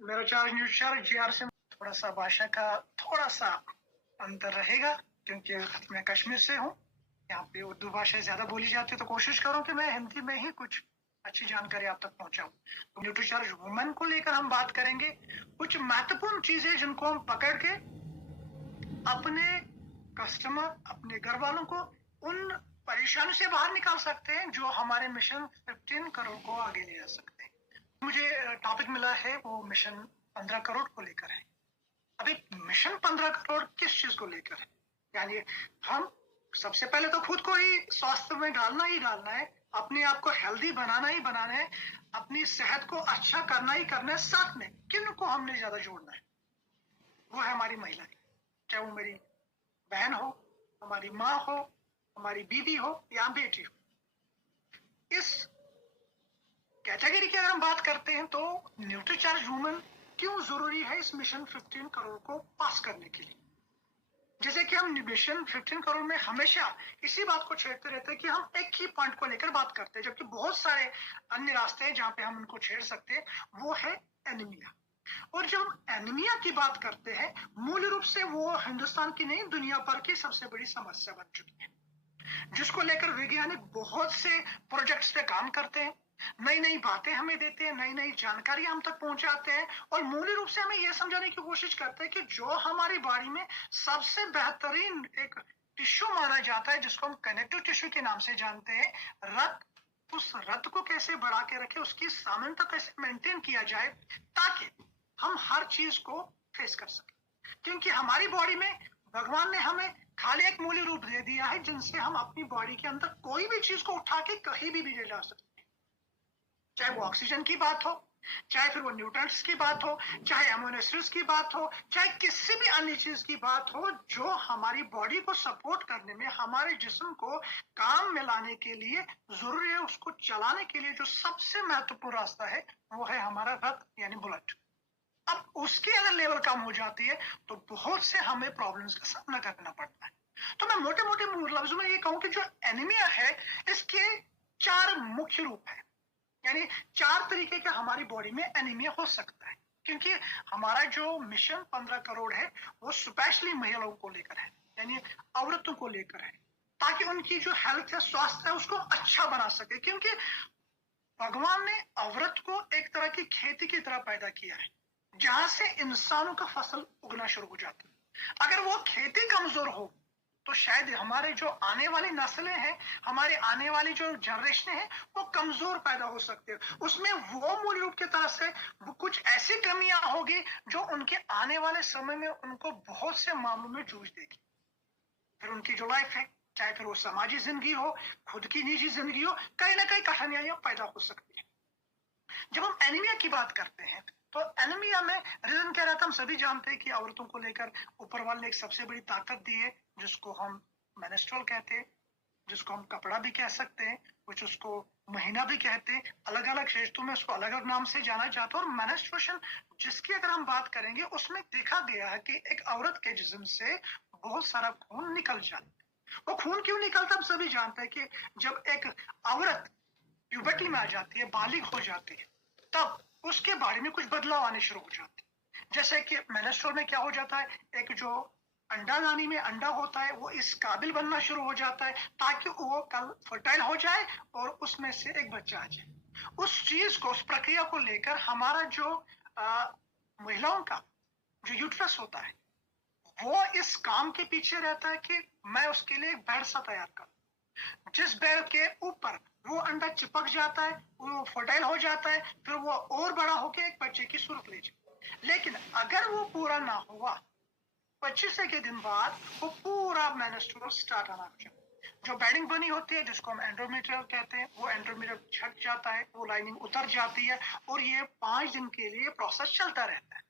मेरा charge news charge GR से थोड़ा सा भाषा का थोड़ा सा अंतर रहेगा क्योंकि मैं कश्मीर से हूँ। यहाँ पे उर्दू भाषा ज्यादा बोली जाती है, तो कोशिश करूँ कि मैं हिंदी में ही कुछ अच्छी जानकारी आप तक पहुंचाऊं। तो न्यूट्री चार्ज वुमेन को लेकर हम बात करेंगे, कुछ महत्वपूर्ण चीजें जिनको हम पकड़ के अपने कस्टमर, अपने घर वालों को उन परेशानी से बाहर निकाल सकते हैं जो हमारे मिशन 15 करोड़ को आगे ले जा सकते हैं। मुझे टॉपिक मिला है वो मिशन 15 करोड़ को लेकर है। अभी मिशन 15 करोड़ किस चीज को लेकर है? यानी हम सबसे पहले तो खुद को ही स्वास्थ्य में डालना है, अपने आप को हेल्दी बनाना है, अपनी सेहत को अच्छा करना है। साथ में किन को हमने ज्यादा जोड़ना है? वो है हमारी महिलाएं, चाहे वो मेरी बहन हो, हमारी माँ हो, हमारी बीवी हो या बेटी हो। इस कैटेगरी की अगर हम बात करते हैं तो न्यूट्री चार्ज वुमेन क्यों जरूरी है इस मिशन 15 करोड़ को पास करने के लिए। जैसे कि हम मिशन 15 करोड़ में हमेशा इसी बात को छेड़ते रहते हैं कि हम एक ही पॉइंट को लेकर बात करते हैं, जबकि बहुत सारे अन्य रास्ते हैं जहां पे हम उनको छेड़ सकते हैं। वो है एनीमिया। और जब हम एनीमिया की बात करते हैं, मूल रूप से वो हिंदुस्तान की नहीं दुनिया भर की सबसे बड़ी समस्या बन चुकी है, जिसको लेकर वैज्ञानिक बहुत से प्रोजेक्ट्स पे काम करते हैं, नई नई बातें हमें देते हैं, नई नई जानकारी हम तक पहुंचाते हैं और मूल रूप से हमें यह समझाने की कोशिश करते हैं कि जो हमारी बॉडी में सबसे बेहतरीन एक टिश्यू माना जाता है, जिसको हम कनेक्टिव टिश्यू के नाम से जानते हैं, रक्त, उस रक्त को कैसे बढ़ा के रखे, उसकी सामान्यता कैसे मेंटेन किया जाए ताकि हम हर चीज को फेस कर सके। क्योंकि हमारी बॉडी में भगवान ने हमें खाली एक मूल्य रूप दे दिया है जिनसे हम अपनी बॉडी के अंदर कोई भी चीज को उठा के कहीं भी ले जा सकते हैं, चाहे वो ऑक्सीजन की बात हो, चाहे फिर वो न्यूट्रिएंट्स की बात हो, चाहे अमीनो एसिड्स की बात हो, चाहे किसी भी अन्य चीज की बात हो, जो हमारी बॉडी को सपोर्ट करने में, हमारे जिस्म को काम में लाने के लिए जरूरी है, उसको चलाने के लिए जो सबसे महत्वपूर्ण रास्ता है वो है हमारा रक्त यानी ब्लड। अब उसकी अगर लेवल कम हो जाती है तो बहुत से हमें प्रॉब्लम्स का सामना करना पड़ता है। तो मैं मोटे मोटे लफ्जों में ये कहूं कि जो एनीमिया है इसके 4 मुख्य रूप है, यानी 4 तरीके का हमारी बॉडी में एनीमिया हो सकता है। क्योंकि हमारा जो मिशन 15 करोड़ है वो स्पेशली महिलाओं को लेकर है, यानी औरतों को लेकर है, ताकि उनकी जो हेल्थ है, स्वास्थ्य है, उसको अच्छा बना सके। क्योंकि भगवान ने औरत को एक तरह की खेती की तरह पैदा किया है, जहां से इंसानों का फसल उगना शुरू हो जाता है। अगर वो खेती कमजोर हो तो शायद हमारे जो आने वाली नस्लें हैं, हमारे आने वाली जो जनरेशन है, वो कमजोर पैदा हो सकते हैं। उसमें वो मूल रूप की तरह से कुछ ऐसी कमियां होगी जो उनके आने वाले समय में उनको बहुत से मामलों में जूझ देगी। फिर उनकी जो लाइफ है, चाहे फिर वो समाजी जिंदगी हो, खुद की निजी जिंदगी हो, कहीं ना कहीं कठिनाइयां पैदा हो सकती है। जब हम एनीमिया की बात करते हैं तो एनीमिया में रीजन क्या रहता है? हम सभी जानते हैं कि औरतों को लेकर ऊपर वाले ने एक सबसे बड़ी ताकत दी है, जिसको हम मेनेस्ट्रुअल कहते हैं, जिसको हम कपड़ा भी कह सकते हैं, कुछ उसको महीना भी कहते हैं। अलग अलग क्षेत्रों में उसको अलग अलग नाम से जाना जाता है। और मेनेस्ट्रुएशन जिसकी अगर हम बात करेंगे, उसमें देखा गया है कि एक औरत के जिस्म से बहुत सारा खून निकल जाता है। वो खून क्यों निकलता है? हम सभी जानते हैं कि जब एक औरत प्यूबर्टी में आ जाती है, बालिग हो जाती है, तब उसके बारे में कुछ बदलाव आने शुरू हो जाते हैं। जैसे कि मेनेस्ट्रुअल में क्या हो जाता है, एक जो अंडादानी में अंडा होता है वो इस काबिल बनना शुरू हो जाता है ताकि वो कल फर्टाइल हो जाए और उसमें से एक बच्चा आ जाए। उस चीज को, उस प्रक्रिया को लेकर हमारा जो महिलाओं का जो यूट्रस होता है वो इस काम के पीछे रहता है कि मैं उसके लिए एक बेड सा तैयार करूं, जिस बेड के ऊपर वो अंडा चिपक जाता है, वो फर्टाइल हो जाता है, फिर वो और बड़ा होकर एक बच्चे की सूरत ले जाए। लेकिन अगर वो पूरा ना हुआ, 25 के दिन बाद वो पूरा मेनेस्ट्रुअल स्टार्ट आना चाहिए। जो बेडिंग बनी होती है, जिसको हम एंडोमेट्रियल कहते हैं, वो एंडोमेट्रियल छट जाता है, वो लाइनिंग उतर जाती है और ये 5 दिन के लिए प्रोसेस चलता रहता है,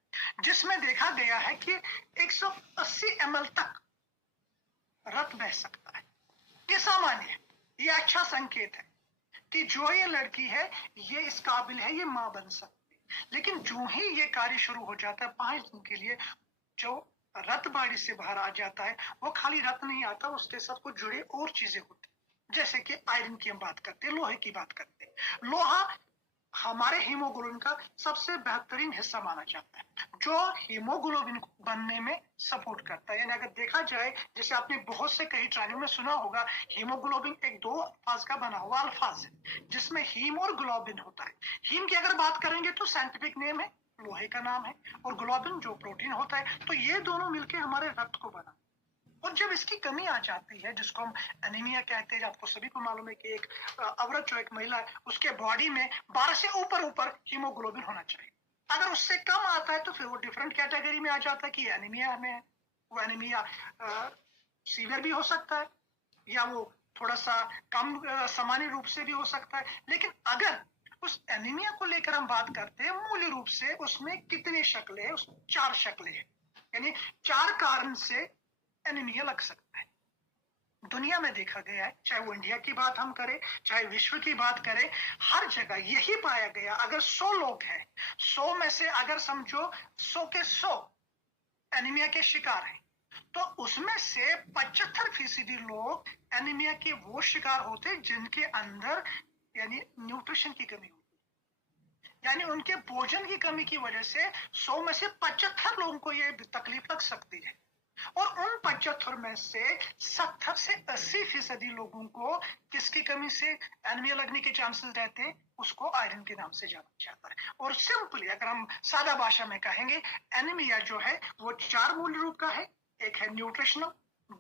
जिसमें देखा गया है कि 180 ml तक रक्त बह सकता है। ये सामान्य है, ये अच्छा संकेत है कि जो ये लड़की है ये इस काबिल है, ये मां बन सकती है। लेकिन जो ही ये कार्य शुरू हो जाता है 5 दिन के लिए, जो रक्त बॉडी से बाहर आ जाता है, वो खाली रक्त नहीं आता, उसके साथ कुछ जुड़े और चीजें होती, जैसे कि आयरन की हम बात करते हैं, लोहे की बात करते हैं। लोहा हमारे हीमोग्लोबिन का सबसे बेहतरीन हिस्सा माना जाता है, जो हीमोग्लोबिन को बनने में सपोर्ट करता है। यानी अगर देखा जाए, जैसे आपने बहुत से कई ट्रेनिंग में सुना होगा, हीमोग्लोबिन एक दो अल्फाज का बना हुआ अल्फाज है, जिसमें हीम और ग्लोबिन होता है। हीम की अगर बात करेंगे तो साइंटिफिक नेम है, लोहे का नाम है, और ग्लोबिन जो प्रोटीन होता है। तो ये दोनों मिलकर हमारे रक्त को बना, और जब इसकी कमी आ जाती है, जिसको हम एनीमिया कहते हैं, आपको सभी को मालूम है कि एक औरत जो एक महिला है, उसके बॉडी में 12 से ऊपर हीमोग्लोबिन होना चाहिए। अगर उससे कम आता है तो फिर वो डिफरेंट कैटेगरी में आ जाता है कि एनीमिया में है। वो एनीमिया सीवियर भी हो सकता है, या वो थोड़ा सा कम सामान्य रूप से भी हो सकता है। लेकिन अगर उस एनीमिया को लेकर हम बात करते हैं, मूल रूप से उसमें कितने शक्लें हैं? उसमें 4 शक्लें हैं, यानी 4 कारण से एनीमिया लग सकता है। दुनिया में देखा गया है, चाहे वो इंडिया की बात हम करें, चाहे विश्व की बात करें, हर जगह यही पाया गया। अगर 100 लोग हैं, 100 में से अगर समझो 100 के 100 एनीमिया के शिकार हैं, तो उसमें से 75% लोग एनीमिया के वो शिकार होते जिनके अंदर यानी न्यूट्रिशन की कमी होती, यानी उनके भोजन की कमी की वजह से 100 में से 75 लोगों को ये तकलीफ लग सकती है। और उन 75 में से 70 से 80% लोगों को किसकी कमी से एनीमिया लगने के चांसेस रहते हैं? उसको आयरन के नाम से जाना जाता है। और सिंपली अगर हम सादा भाषा में कहेंगे, एनीमिया जो है वो 4 मूल रूप का है। एक है न्यूट्रिशनल,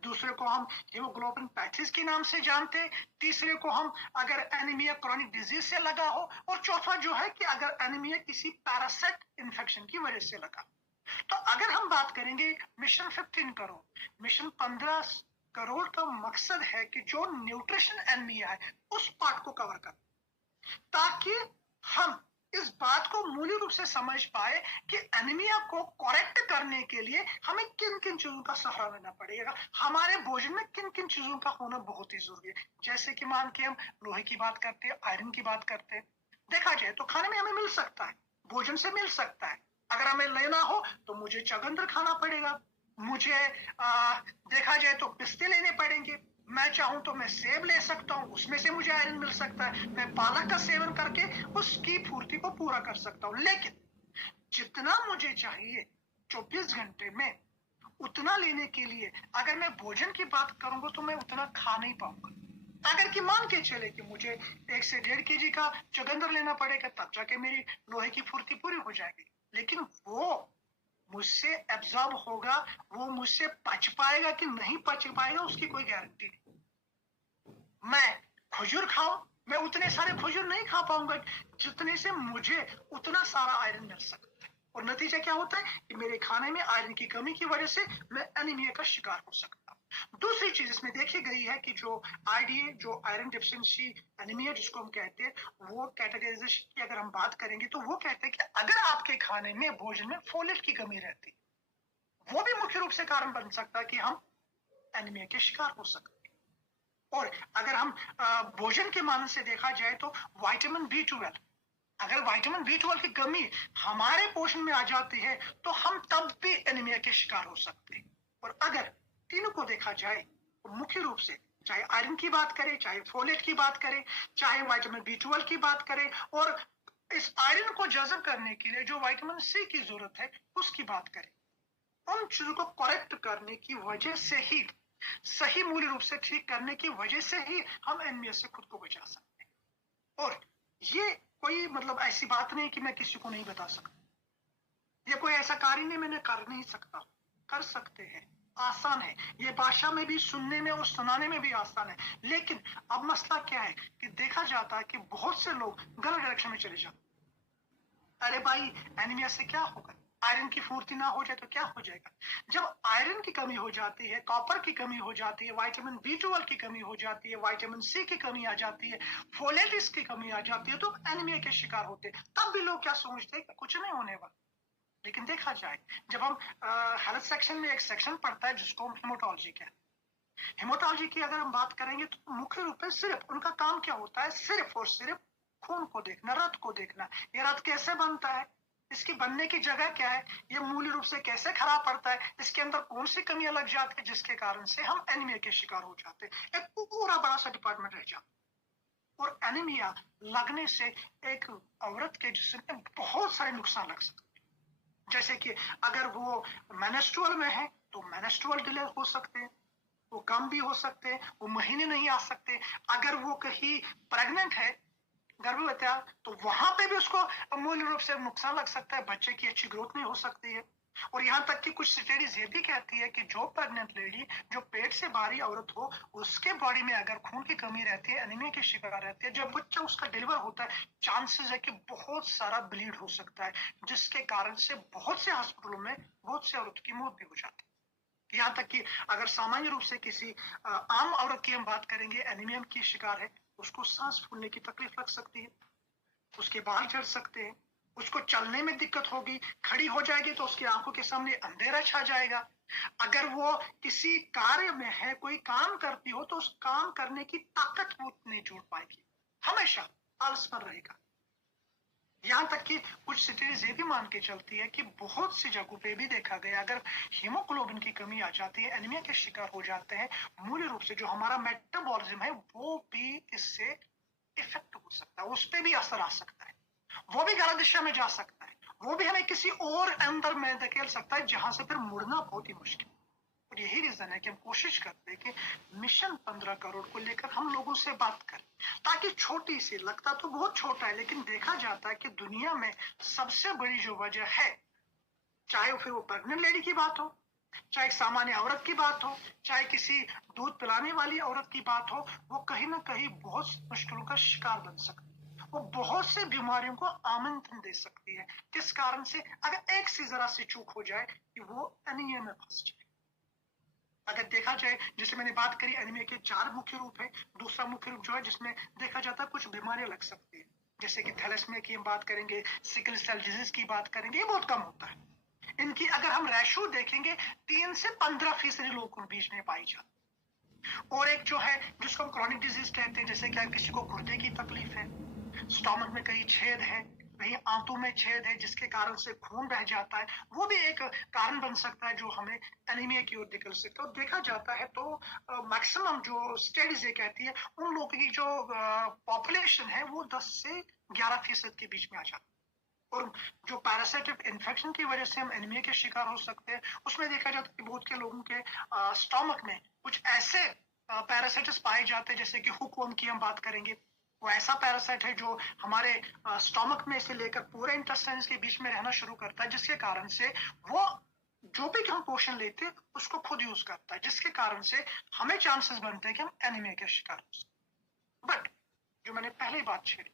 दूसरे को हम हीमोग्लोबिन पैथीज के नाम से जानते हैं, तीसरे को हम अगर एनीमिया क्रॉनिक डिजीज से लगा हो, और चौथा जो है कि अगर एनीमिया किसी पैरासाइट इन्फेक्शन की वजह से लगा। तो अगर हम बात करेंगे मिशन 15 करोड़, मिशन 15 करोड़ का मकसद है कि जो न्यूट्रिशन एनीमिया है उस पार्ट को कवर कर, ताकि हम इस बात को मूल रूप से समझ पाए कि एनीमिया को करेक्ट करने के लिए हमें किन किन चीजों का सहारा लेना पड़ेगा, हमारे भोजन में किन किन चीजों का होना बहुत ही जरूरी है। जैसे कि मान के हम लोहे की बात करते हैं, आयरन की बात करते हैं, देखा जाए तो खाने में हमें मिल सकता है, भोजन से मिल सकता है। अगर हमें लेना हो तो मुझे चुकंदर खाना पड़ेगा, मुझे देखा जाए तो पिस्ते लेने पड़ेंगे, मैं चाहूं तो मैं सेब ले सकता हूं, उसमें से मुझे आयरन मिल सकता है, मैं पालक का सेवन करके उसकी पूर्ति को पूरा कर सकता हूं। लेकिन जितना मुझे चाहिए 24 घंटे में, उतना लेने के लिए अगर मैं भोजन की बात करूंगा तो मैं उतना खा नहीं पाऊंगा। अगर कि मान के चले कि मुझे 1 से 1.5 kg का चुकंदर लेना पड़ेगा, तब जाके मेरी लोहे की पूर्ति पूरी हो जाएगी। लेकिन वो मुझसे एब्जॉर्ब होगा, वो मुझसे पच पाएगा कि नहीं पच पाएगा, उसकी कोई गारंटी नहीं। मैं खजूर खाऊं, मैं उतने सारे खजूर नहीं खा पाऊंगा जितने से मुझे उतना सारा आयरन मिल सकता है। और नतीजा क्या होता है कि मेरे खाने में आयरन की कमी की वजह से मैं एनीमिया का शिकार हो सकता हूँ। दूसरी चीज इसमें देखी गई है कि जो आईडीए, जो आयरन डेफिशिएंसी एनीमिया जिसको हम कहते हैं, वो कैटेगराइजेशन की अगर हम बात करेंगे तो वो कहते हैं कि अगर आपके खाने में, भोजन में फोलेट की कमी रहती है, वो भी मुख्य रूप से कारण बन सकता है कि हम एनीमिया के शिकार हो सकते हैं। और अगर हम भोजन के मान से देखा जाए तो विटामिन B12, अगर विटामिन B12 की कमी हमारे पोषण में आ जाती है तो हम तब भी एनीमिया के शिकार हो सकते हैं। और अगर तीनों को देखा जाए तो मुख्य रूप से चाहे आयरन की बात करें, चाहे फोलेट की बात करें, चाहे विटामिन B12 की बात करें, और इस आयरन को जज़ब करने के लिए जो विटामिन C की जरूरत है उसकी बात करें, उन चीजों को करेक्ट करने की वजह से ही, सही मूल्य रूप से ठीक करने की वजह से ही हम एनीमिया से खुद को बचा सकते हैं। और ये कोई मतलब ऐसी बात नहीं कि मैं किसी को नहीं बता सकता, ये कोई ऐसा कार्य नहीं मैंने कर नहीं सकता, कर सकते हैं, आसान है, ये भाषा में भी सुनने में और सुनाने में भी आसान है। लेकिन अब मसला क्या है कि देखा जाता है कि बहुत से लोग गलत डायरेक्शन में चले जाते हैं। अरे भाई, एनीमिया से क्या होगा, आयरन की पूर्ति ना हो जाए तो क्या हो जाएगा? जब आयरन की कमी हो जाती है, कॉपर की कमी हो जाती है, विटामिन B12 की कमी हो जाती है, विटामिन C की कमी आ जाती है, फोलेट की कमी आ जाती है, तो एनीमिया के शिकार होते हैं। तब भी लोग क्या सोचते हैं कि कुछ नहीं होने वाला। लेकिन देखा जाए, जब हम हेल्थ सेक्शन में एक सेक्शन पढ़ता है जिसको हम हेमाटोलॉजी कहते हैं, हेमाटोलॉजी की अगर हम बात करेंगे तो मुख्य रूप से सिर्फ उनका काम क्या होता है, सिर्फ और सिर्फ खून को देखना, रक्त को देखना, ये रक्त कैसे बनता है, इसकी बनने की जगह क्या है, ये मूल रूप से कैसे खराब पड़ता है, इसके अंदर कौन सी कमियां लग जाती है जिसके कारण से हम एनीमिया के शिकार हो जाते हैं। एक पूरा बड़ा सा डिपार्टमेंट रह जाता है। और एनीमिया लगने से एक औरत के जिस्म में बहुत सारे नुकसान लग सकते हैं। जैसे कि अगर वो मेनेस्ट्रुअल में है तो मेनेस्ट्रुअल डिले हो सकते हैं, वो कम भी हो सकते हैं, वो महीने नहीं आ सकते। अगर वो कहीं प्रेग्नेंट है, गर्भवती है, तो वहां पे भी उसको मूल रूप से नुकसान लग सकता है, बच्चे की अच्छी ग्रोथ नहीं हो सकती है। और यहाँ तक कि कुछ स्टडीज ये भी कहती है कि जो प्रेग्नेंट लेडी, जो पेट से बाहरी औरत हो, उसके बॉडी में अगर खून की कमी रहती है, एनीमिया की शिकार रहती है, जब बच्चा उसका डिलीवर होता है, चांसेस है कि बहुत सारा ब्लीड हो सकता है, जिसके कारण से बहुत से हॉस्पिटलों में बहुत से औरत की मौत भी हो जाती है। यहाँ तक कि अगर सामान्य रूप से किसी आम औरत की हम बात करेंगे, एनीमिया की शिकार है, उसको सांस फूलने की तकलीफ लग सकती है, उसके बाल झड़ सकते हैं, उसको चलने में दिक्कत होगी, खड़ी हो जाएगी तो उसकी आंखों के सामने अंधेरा छा जाएगा। अगर वो किसी कार्य में है, कोई काम करती हो, तो उस काम करने की ताकत वो नहीं जोड़ पाएगी, हमेशा आलस पर रहेगा। यहाँ तक कि कुछ स्टडीज ये भी मान के चलती है कि बहुत सी जगहों पे भी देखा गया, अगर हीमोग्लोबिन की कमी आ जाती है, एनीमिया के शिकार हो जाते हैं, मूल रूप से जो हमारा मेटाबॉलिज्म है वो भी इससे इफेक्ट हो सकता है, उस पर भी असर आ सकता है, वो भी गलत दिशा में जा सकता है, वो भी हमें किसी और अंदर में धकेल सकता है, जहां से फिर मुड़ना बहुत ही मुश्किल। और यही रीजन है कि हम कोशिश करते हैं कि मिशन 15 करोड़ को लेकर हम लोगों से बात करें, ताकि छोटी सी, लगता तो बहुत छोटा है, लेकिन देखा जाता है कि दुनिया में सबसे बड़ी जो वजह है, चाहे फिर वो प्रेग्नेंट लेडी की बात हो, चाहे एक सामान्य औरत की बात हो, चाहे किसी दूध पिलाने वाली औरत की बात हो, वो कहीं ना कहीं बहुत मुश्किलों का शिकार बन सकती है, वो बहुत से बीमारियों को आमंत्रण दे सकती है। किस कारण से? अगर एक सी जरा सी चूक हो जाए कि वो एनीमिया में फंस जाए। अगर देखा जाए, जैसे मैंने बात करी, एनीमिया के 4 मुख्य रूप है। दूसरा मुख्य रूप जो है जिसमें देखा जाता है कुछ बीमारियां लग सकती है, जैसे कि थैलेसीमिया की हम बात करेंगे, सिकल सेल डिजीज की बात करेंगे, ये बहुत कम होता है। इनकी अगर हम रेशो देखेंगे, 3 से 15% लोगों के बीच में पाई जाती। और एक जो है जिसको हम क्रॉनिक डिजीज कहते हैं, जैसे कि किसी को गुर्दे की तकलीफ है, स्टोमक में कहीं छेद है, कहीं आंतों में छेद है, जिसके कारण से खून बह जाता है, वो भी एक कारण बन सकता है जो हमें एनीमिया की ओर निकल सकता है। और देखा जाता है तो मैक्सिमम जो स्टडीज ये कहती है, उन लोगों की जो पॉपुलेशन है वो 10 से 11% के बीच में आ जाती है। और जो पैरासाइटिक इन्फेक्शन की वजह से हम एनीमिया के शिकार हो सकते हैं, उसमें देखा जाता है कि बहुत के लोगों के स्टोमक में कुछ ऐसे पैरासाइटिस पाए जाते हैं, जैसे कि हुकवर्म की हम बात करेंगे, वो ऐसा पैरासाइट है जो हमारे स्टोमक में से लेकर पूरे इंटेस्टाइन्स के बीच में रहना शुरू करता है, जिसके कारण से वो जो भी हम पोषण लेते हैं उसको खुद यूज करता है, जिसके कारण से हमें चांसेस बनते हैं कि हम एनीमिया के शिकार हो सकते। बट जो मैंने पहले बात छेड़ी,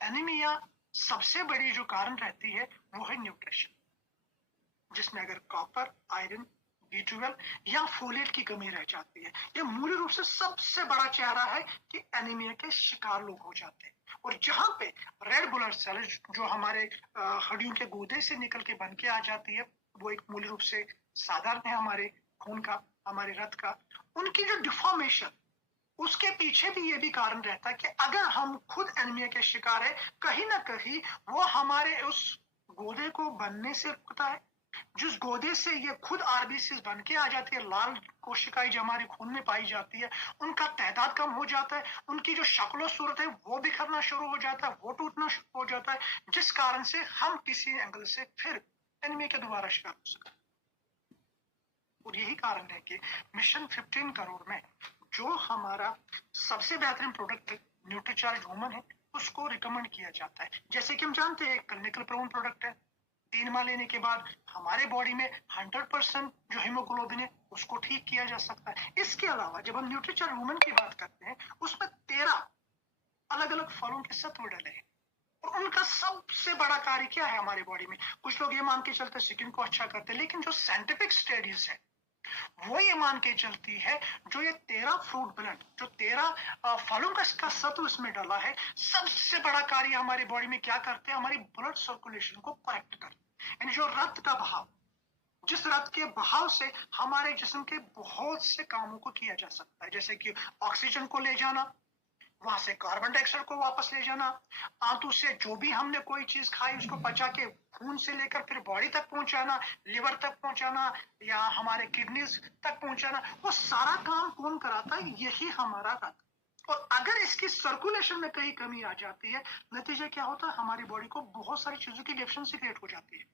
एनीमिया सबसे बड़ी जो कारण रहती है वो है न्यूट्रिशन, जिसमें अगर कॉपर, आयरन, B12 या फोलेट की कमी रह जाती है, ये मूल रूप से सबसे बड़ा चेहरा है कि एनीमिया के शिकार लोग हो जाते हैं। और जहां पे रेड ब्लड सेल जो हमारे हड्डियों के गुर्दे से निकल के बन के आ जाती है, वो एक मूल रूप से साधारण है हमारे खून का, हमारे रक्त का, उनकी जो डिफॉर्मेशन, उसके पीछे भी ये भी कारण रहता है कि अगर हम खुद एनीमिया के शिकार है, कहीं ना कहीं वो हमारे उस गोदे को बनने से रुकता है, जिस गोदे से ये खुद आरबीसी बन के आ जाती है, लाल कोशिकाएं जो हमारे खून में पाई जाती है, उनका तादाद कम हो जाता है, उनकी जो शक्लो सूरत है वो बिखरना शुरू हो जाता है, वो टूटना शुरू हो जाता है, जिस कारण से हम किसी एंगल से फिर एनीमिया के दोबारा शिकार हो सकते हैं। और यही कारण है कि मिशन 15 करोड़ में जो हमारा सबसे बेहतरीन प्रोडक्ट न्यूट्रीचार्ज वुमन है, उसको रिकमेंड किया जाता है। जैसे कि हम जानते हैं क्लिनिकल प्रूवन प्रोडक्ट है, 3 माह लेने के बाद हमारे बॉडी में 100% जो हीमोग्लोबिन है उसको ठीक किया जा सकता है। इसके अलावा जब हम न्यूट्रीचार्ज वुमन की बात करते हैं, उसमें 13 अलग अलग फलों के सत्व डले हैं, और उनका सबसे बड़ा कार्य क्या है हमारे बॉडी में? कुछ लोग ये मान के चलते स्किन को अच्छा करते हैं, लेकिन जो साइंटिफिक स्टडीज है वो ये मान के चलती है, जो ये 13 फ्रूट ब्लेंड, जो 13 फलों का इसका सत्व इसमें डाला है, सबसे बड़ा कार्य हमारी बॉडी में क्या करते हैं? हमारी ब्लड सर्कुलेशन को करेक्ट करते हैं। यानी जो रक्त का बहाव, जिस रक्त के बहाव से हमारे जिस्म के बहुत से कामों को किया जा सकता है, जैसे कि ऑक्सीजन को ले जाना, वहां से कार्बन डाइऑक्साइड को वापस ले जाना, आंतों से जो भी हमने कोई चीज खाई उसको पचा के खून से लेकर फिर बॉडी तक पहुंचाना, लिवर तक पहुंचाना, या हमारे किडनीज तक पहुंचाना, वो सारा काम कौन कराता है? यही हमारा रक्त। और अगर इसकी सर्कुलेशन में कहीं कमी आ जाती है, नतीजा क्या होता है, हमारी बॉडी को बहुत सारी चीजों की डेफिशिएंसी क्रिएट हो जाती है।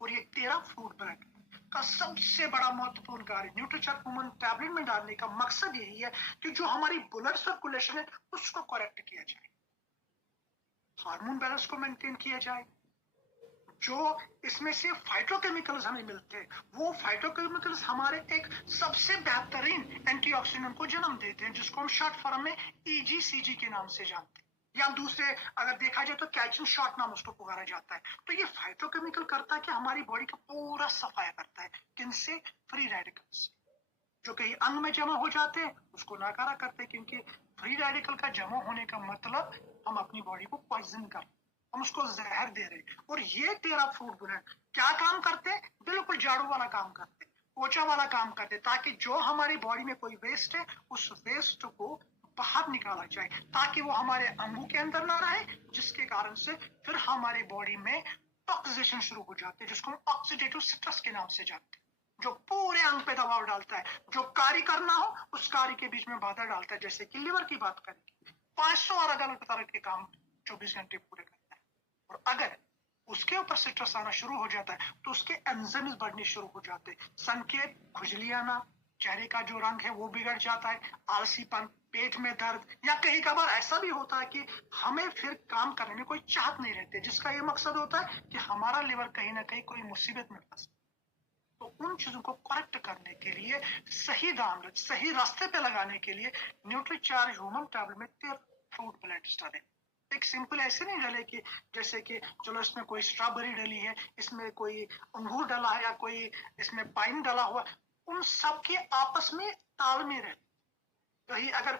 और ये तेरा फूड ब्लड का सबसे बड़ा महत्वपूर्ण कार्य न्यूट्रीचार्ट वुमन टैबलेट में डालने का मकसद यही है कि जो हमारी ब्लड सर्कुलेशन है उसको करेक्ट किया जाए, हार्मोन बैलेंस को मेंटेन किया जाए। जो इसमें से फाइटोकेमिकल्स हमें मिलते हैं, वो फाइटोकेमिकल्स हमारे एक सबसे बेहतरीन एंटीऑक्सीडेंट को जन्म देते हैं, जिसको हम शॉर्ट फॉर्म में EGCG के नाम से जानते हैं, या दूसरे अगर देखा जाए तो कैल्शियम शॉर्ट नाम उसको पुकारा जाता है। तो ये फाइटोकेमिकल करता है कि हमारी बॉडी का पूरा सफाया करता है, किनसे? फ्री रेडिकल्स जो कहीं अंग में जमा हो जाते हैं उसको नाकारा करते हैं, क्योंकि फ्री रेडिकल का जमा होने का मतलब हम अपनी बॉडी को पॉइजन कर, हम उसको जहर दे रहे हैं। और ये तेरा फूड ब्लड क्या काम करते हैं? बिल्कुल झाड़ू वाला काम करते, पोछा वाला काम करते, ताकि जो हमारी बॉडी में कोई वेस्ट है उस वेस्ट को बाहर निकाला जाए, ताकि वो हमारे अंगों के अंदर ना रहे, जिसके कारण से फिर हमारी बॉडी में टॉक्सिजेशन शुरू हो जाते हैं, जिसको हम ऑक्सीडेटिव स्ट्रेस के नाम से जानते हैं, जो पूरे अंग पे दबाव डालता है, जो कार्य करना हो उस कार्य के बीच में बाधा डालता है। जैसे कि लिवर की बात करें, 500 अलग अलग तरह के काम 24 घंटे पूरे करता है, और अगर उसके ऊपर स्ट्रेस आना शुरू हो जाता है तो उसके एंजाइम्स बढ़ने शुरू हो जाते हैं, संकेत खुजली आना, चेहरे का जो रंग है वो बिगड़ जाता है, आलसीपन, पेट में दर्द, या कहीं कभार ऐसा भी होता है कि हमें फिर काम करने में कोई चाहत नहीं रहती, जिसका ये मकसद होता है कि हमारा लिवर कहीं ना कहीं कोई मुसीबत में फंसे। तो उन चीजों को करेक्ट करने के लिए, सही दाम सही रास्ते पे लगाने के लिए न्यूट्रीचार्ज ह्यूमन टैबलेट में तेरा फ्रूट ब्लेंड्स डालें। एक सिंपल ऐसे नहीं डाले कि जैसे कि चलो इसमें कोई स्ट्रॉबेरी डली है, इसमें कोई अंगूर डला है, या कोई इसमें पाइन डला हुआ, उन सब के आपस में तालमेल है। कहीं अगर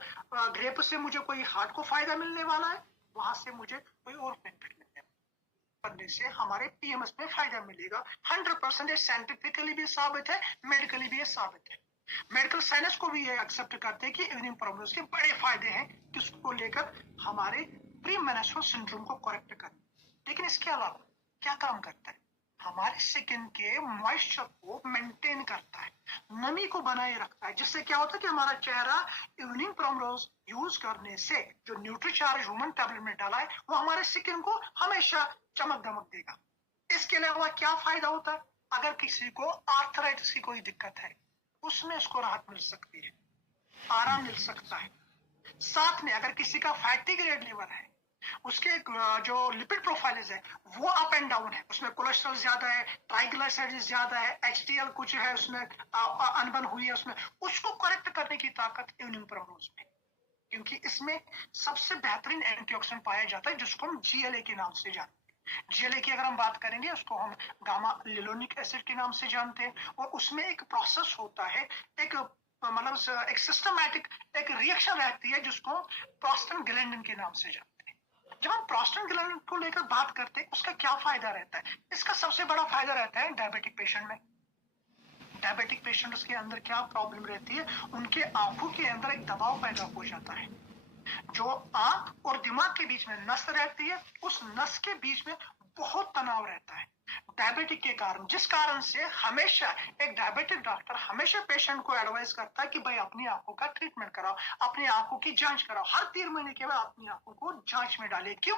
ग्रेप से मुझे कोई हार्ट को फायदा मिलने वाला है, वहां से मुझे कोई और बेनिफिट करने से हमारे PMS में फायदा मिलेगा। 100% साइंटिफिकली भी साबित है, मेडिकली भी साबित है। मेडिकल साइंस को भी ये एक्सेप्ट करते हैं कि इवनिंग प्रॉब्लम्स के बड़े फायदे हैं, किसको लेकर? हमारे प्री मेंस्ट्रुअल सिंड्रोम को करेक्ट करना। लेकिन इसके अलावा क्या काम करता है? हमारे स्किन के मॉइस्चर को मेंटेन करता है, नमी को बनाए रखता है, जिससे क्या होता है कि हमारा चेहरा इवनिंग प्राइमरोज यूज करने से, जो न्यूट्रीचार्ज ह्यूमन टैबलेट में डाला है, वो हमारे स्किन को हमेशा चमक दमक देगा। इसके अलावा क्या फायदा होता है? अगर किसी को आर्थराइटिस की कोई दिक्कत है, उसमें इसको राहत मिल सकती है, आराम मिल सकता है। साथ में अगर किसी का फैटी ग्रेड लिवर है, उसके जो लिपिड प्रोफाइल है वो अप एंड डाउन है, उसमें कोलेस्ट्रॉल ज्यादा है, ट्राइग्लिसराइड्स ज्यादा है, HDL कुछ है, उसमें अनबन हुई है, उसमें उसको करेक्ट करने की ताकत इम्यून प्रोग्राम्स में, क्योंकि इसमें सबसे बेहतरीन एंटीऑक्सीडेंट पाया जाता है, जिसको हम GLA के नाम से जानते हैं। GLA की अगर हम बात करेंगे, उसको हम गामा लिलोनिक एसिड के नाम से जानते हैं, और उसमें एक प्रोसेस होता है, एक मतलब एक सिस्टमैटिक एक रिएक्शन रहती है, जिसको प्रोस्टाग्लैंडिन के नाम से जानते हैं। जब हम प्रोस्टाग्लैंडिन को लेकर बात करते हैं, उसका क्या फायदा रहता है? इसका सबसे बड़ा फायदा रहता है डायबिटिक पेशेंट में। डायबिटिक पेशेंट्स के अंदर क्या प्रॉब्लम रहती है? उनके आंखों के अंदर एक दबाव पैदा हो जाता है, जो आंख और दिमाग के बीच में नस रहती है, उस नस के बीच में बहुत तनाव रहता है डायबिटिक के कारण, जिस कारण से हमेशा एक डायबिटिक डॉक्टर हमेशा पेशेंट को एडवाइस करता है कि भाई अपनी आंखों का ट्रीटमेंट कराओ, अपनी आंखों की जांच कराओ, हर 3 महीने के बाद अपनी आंखों को जांच में डाले। क्यों?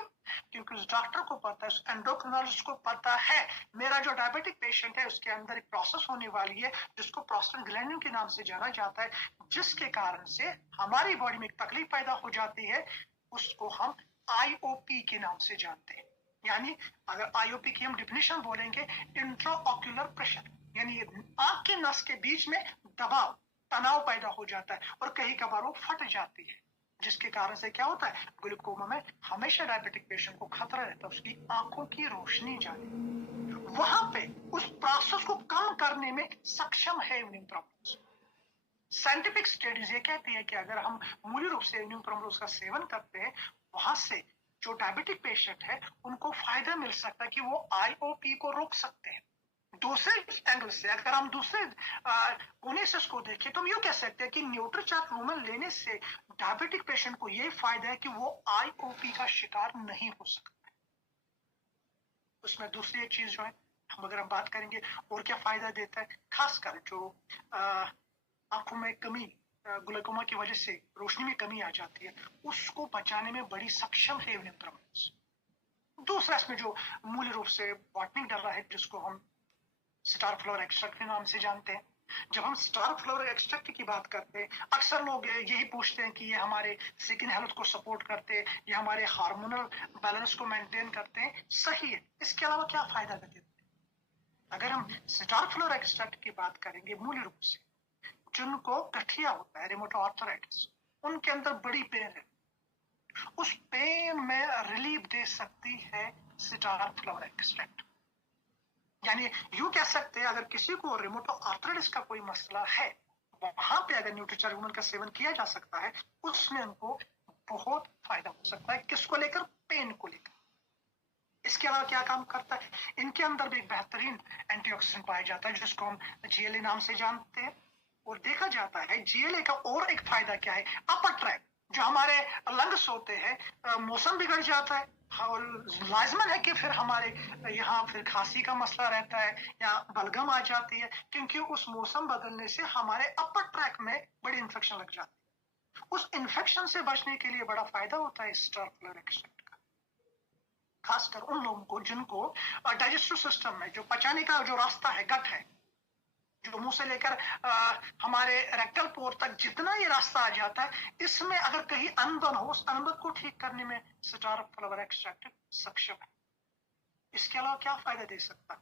क्योंकि उस डॉक्टर को पता है, उस एंडोक्रिनोलॉजिस्ट को पता है, मेरा जो डायबिटिक पेशेंट है उसके अंदर एक प्रोसेस होने वाली है, जिसको प्रोस्टाग्लैंडिन के नाम से जाना जाता है, जिसके कारण से हमारी बॉडी में एक तकलीफ पैदा हो जाती है, उसको हम IOP के नाम से जानते हैं। यानी अगर IOP की हम डिफिनेशन बोलेंगे, इंट्राऑक्यूलर प्रेशर, यानी आंख के नस के बीच में दबाव, तनाव पैदा हो जाता है, और कहीं कभार वो फट जाती है, जिसके कारण से क्या होता है? ग्लूकोमा में हमेशा डायबिटिक पेशेंट को खतरा रहता है उसकी आंखों की रोशनी जाने। वहां पे उस प्रोसेस को कम करने में सक्षम है इम्यून प्रॉब्लम्स। साइंटिफिक स्टडीज ये कहती है कि अगर हम मूल रूप से इम्यून प्रॉब्लम्स का सेवन करते हैं, वहां से जो डायबिटिक पेशेंट है उनको फायदा मिल सकता है कि वो IOP को रोक सकते हैं। दूसरे एंगल से अगर हम दूसरे कोने से इसको देखें, तो हम यूं कह सकते हैं कि न्यूट्रीचार्ट वुमन लेने से डायबिटिक पेशेंट को ये फायदा है कि वो IOP का शिकार नहीं हो सकता। उसमें दूसरी एक चीज जो है, अगर हम बात करेंगे और क्या फायदा देता है, खासकर जो आंखों में कमी ग्लूकोमा की वजह से रोशनी में कमी आ जाती है, उसको बचाने में बड़ी सक्षम है इम्यूनोथेरेपी। दूसरा इसमें जो मूल रूप से बॉटनिक डर रहा है, जिसको हम स्टार फ्लावर एक्सट्रैक्ट के नाम से जानते हैं। जब हम स्टार फ्लावर एक्सट्रैक्ट की बात करते हैं, अक्सर लोग यही पूछते हैं कि ये हमारे स्किन हेल्थ को सपोर्ट करते हैं, ये हमारे हार्मोनल बैलेंस को मेंटेन करते हैं। सही है, इसके अलावा क्या फायदा देते हैं? अगर हम स्टार फ्लावर एक्सट्रैक्ट की बात करेंगे, मूल रूप से जिनको गठिया होता है, रिमोटो आर्थराइटिस, उनके अंदर बड़ी पेन है, उस पेन में रिलीफ दे सकती है स्टार फ्लावर एक्सट्रैक्ट। यानी यूं कह सकते हैं, अगर किसी को रिमोटो आर्थराइटिस का कोई मसला है, वहां पे अगर न्यूट्रीचार्ज वुमन का सेवन किया जा सकता है, उसमें उनको बहुत फायदा हो सकता है। किसको लेकर? पेन को लेकर। इसके अलावा क्या काम करता है? इनके अंदर भी एक बेहतरीन एंटीऑक्सीडेंट पाया जाता है, जिसको हम GLA नाम से जानते हैं। और देखा जाता है GLA का और एक फायदा क्या है? अपर ट्रैक, जो हमारे लंग्स होते हैं, मौसम बिगड़ जाता है और लाजमन है कि फिर हमारे यहाँ फिर खांसी का मसला रहता है या बलगम आ जाती है, क्योंकि उस मौसम बदलने से हमारे अपर ट्रैक में बड़ी इन्फेक्शन लग जाती है। उस इन्फेक्शन से बचने के लिए बड़ा फायदा होता है स्टार फ्लावर एक्सट्रैक्ट का, खासकर उन लोगों को जिनको डाइजेस्टिव सिस्टम में जो पचाने का जो रास्ता है, गट है, जो मुंह से लेकर हमारे रेक्टल पोर तक जितना ये रास्ता आ जाता है, इसमें अगर कहीं अनबन हो, उस अनबन को ठीक करने में स्टार फ्लावर एक्सट्रैक्ट सक्षम है। इसके अलावा क्या फायदा दे सकता है?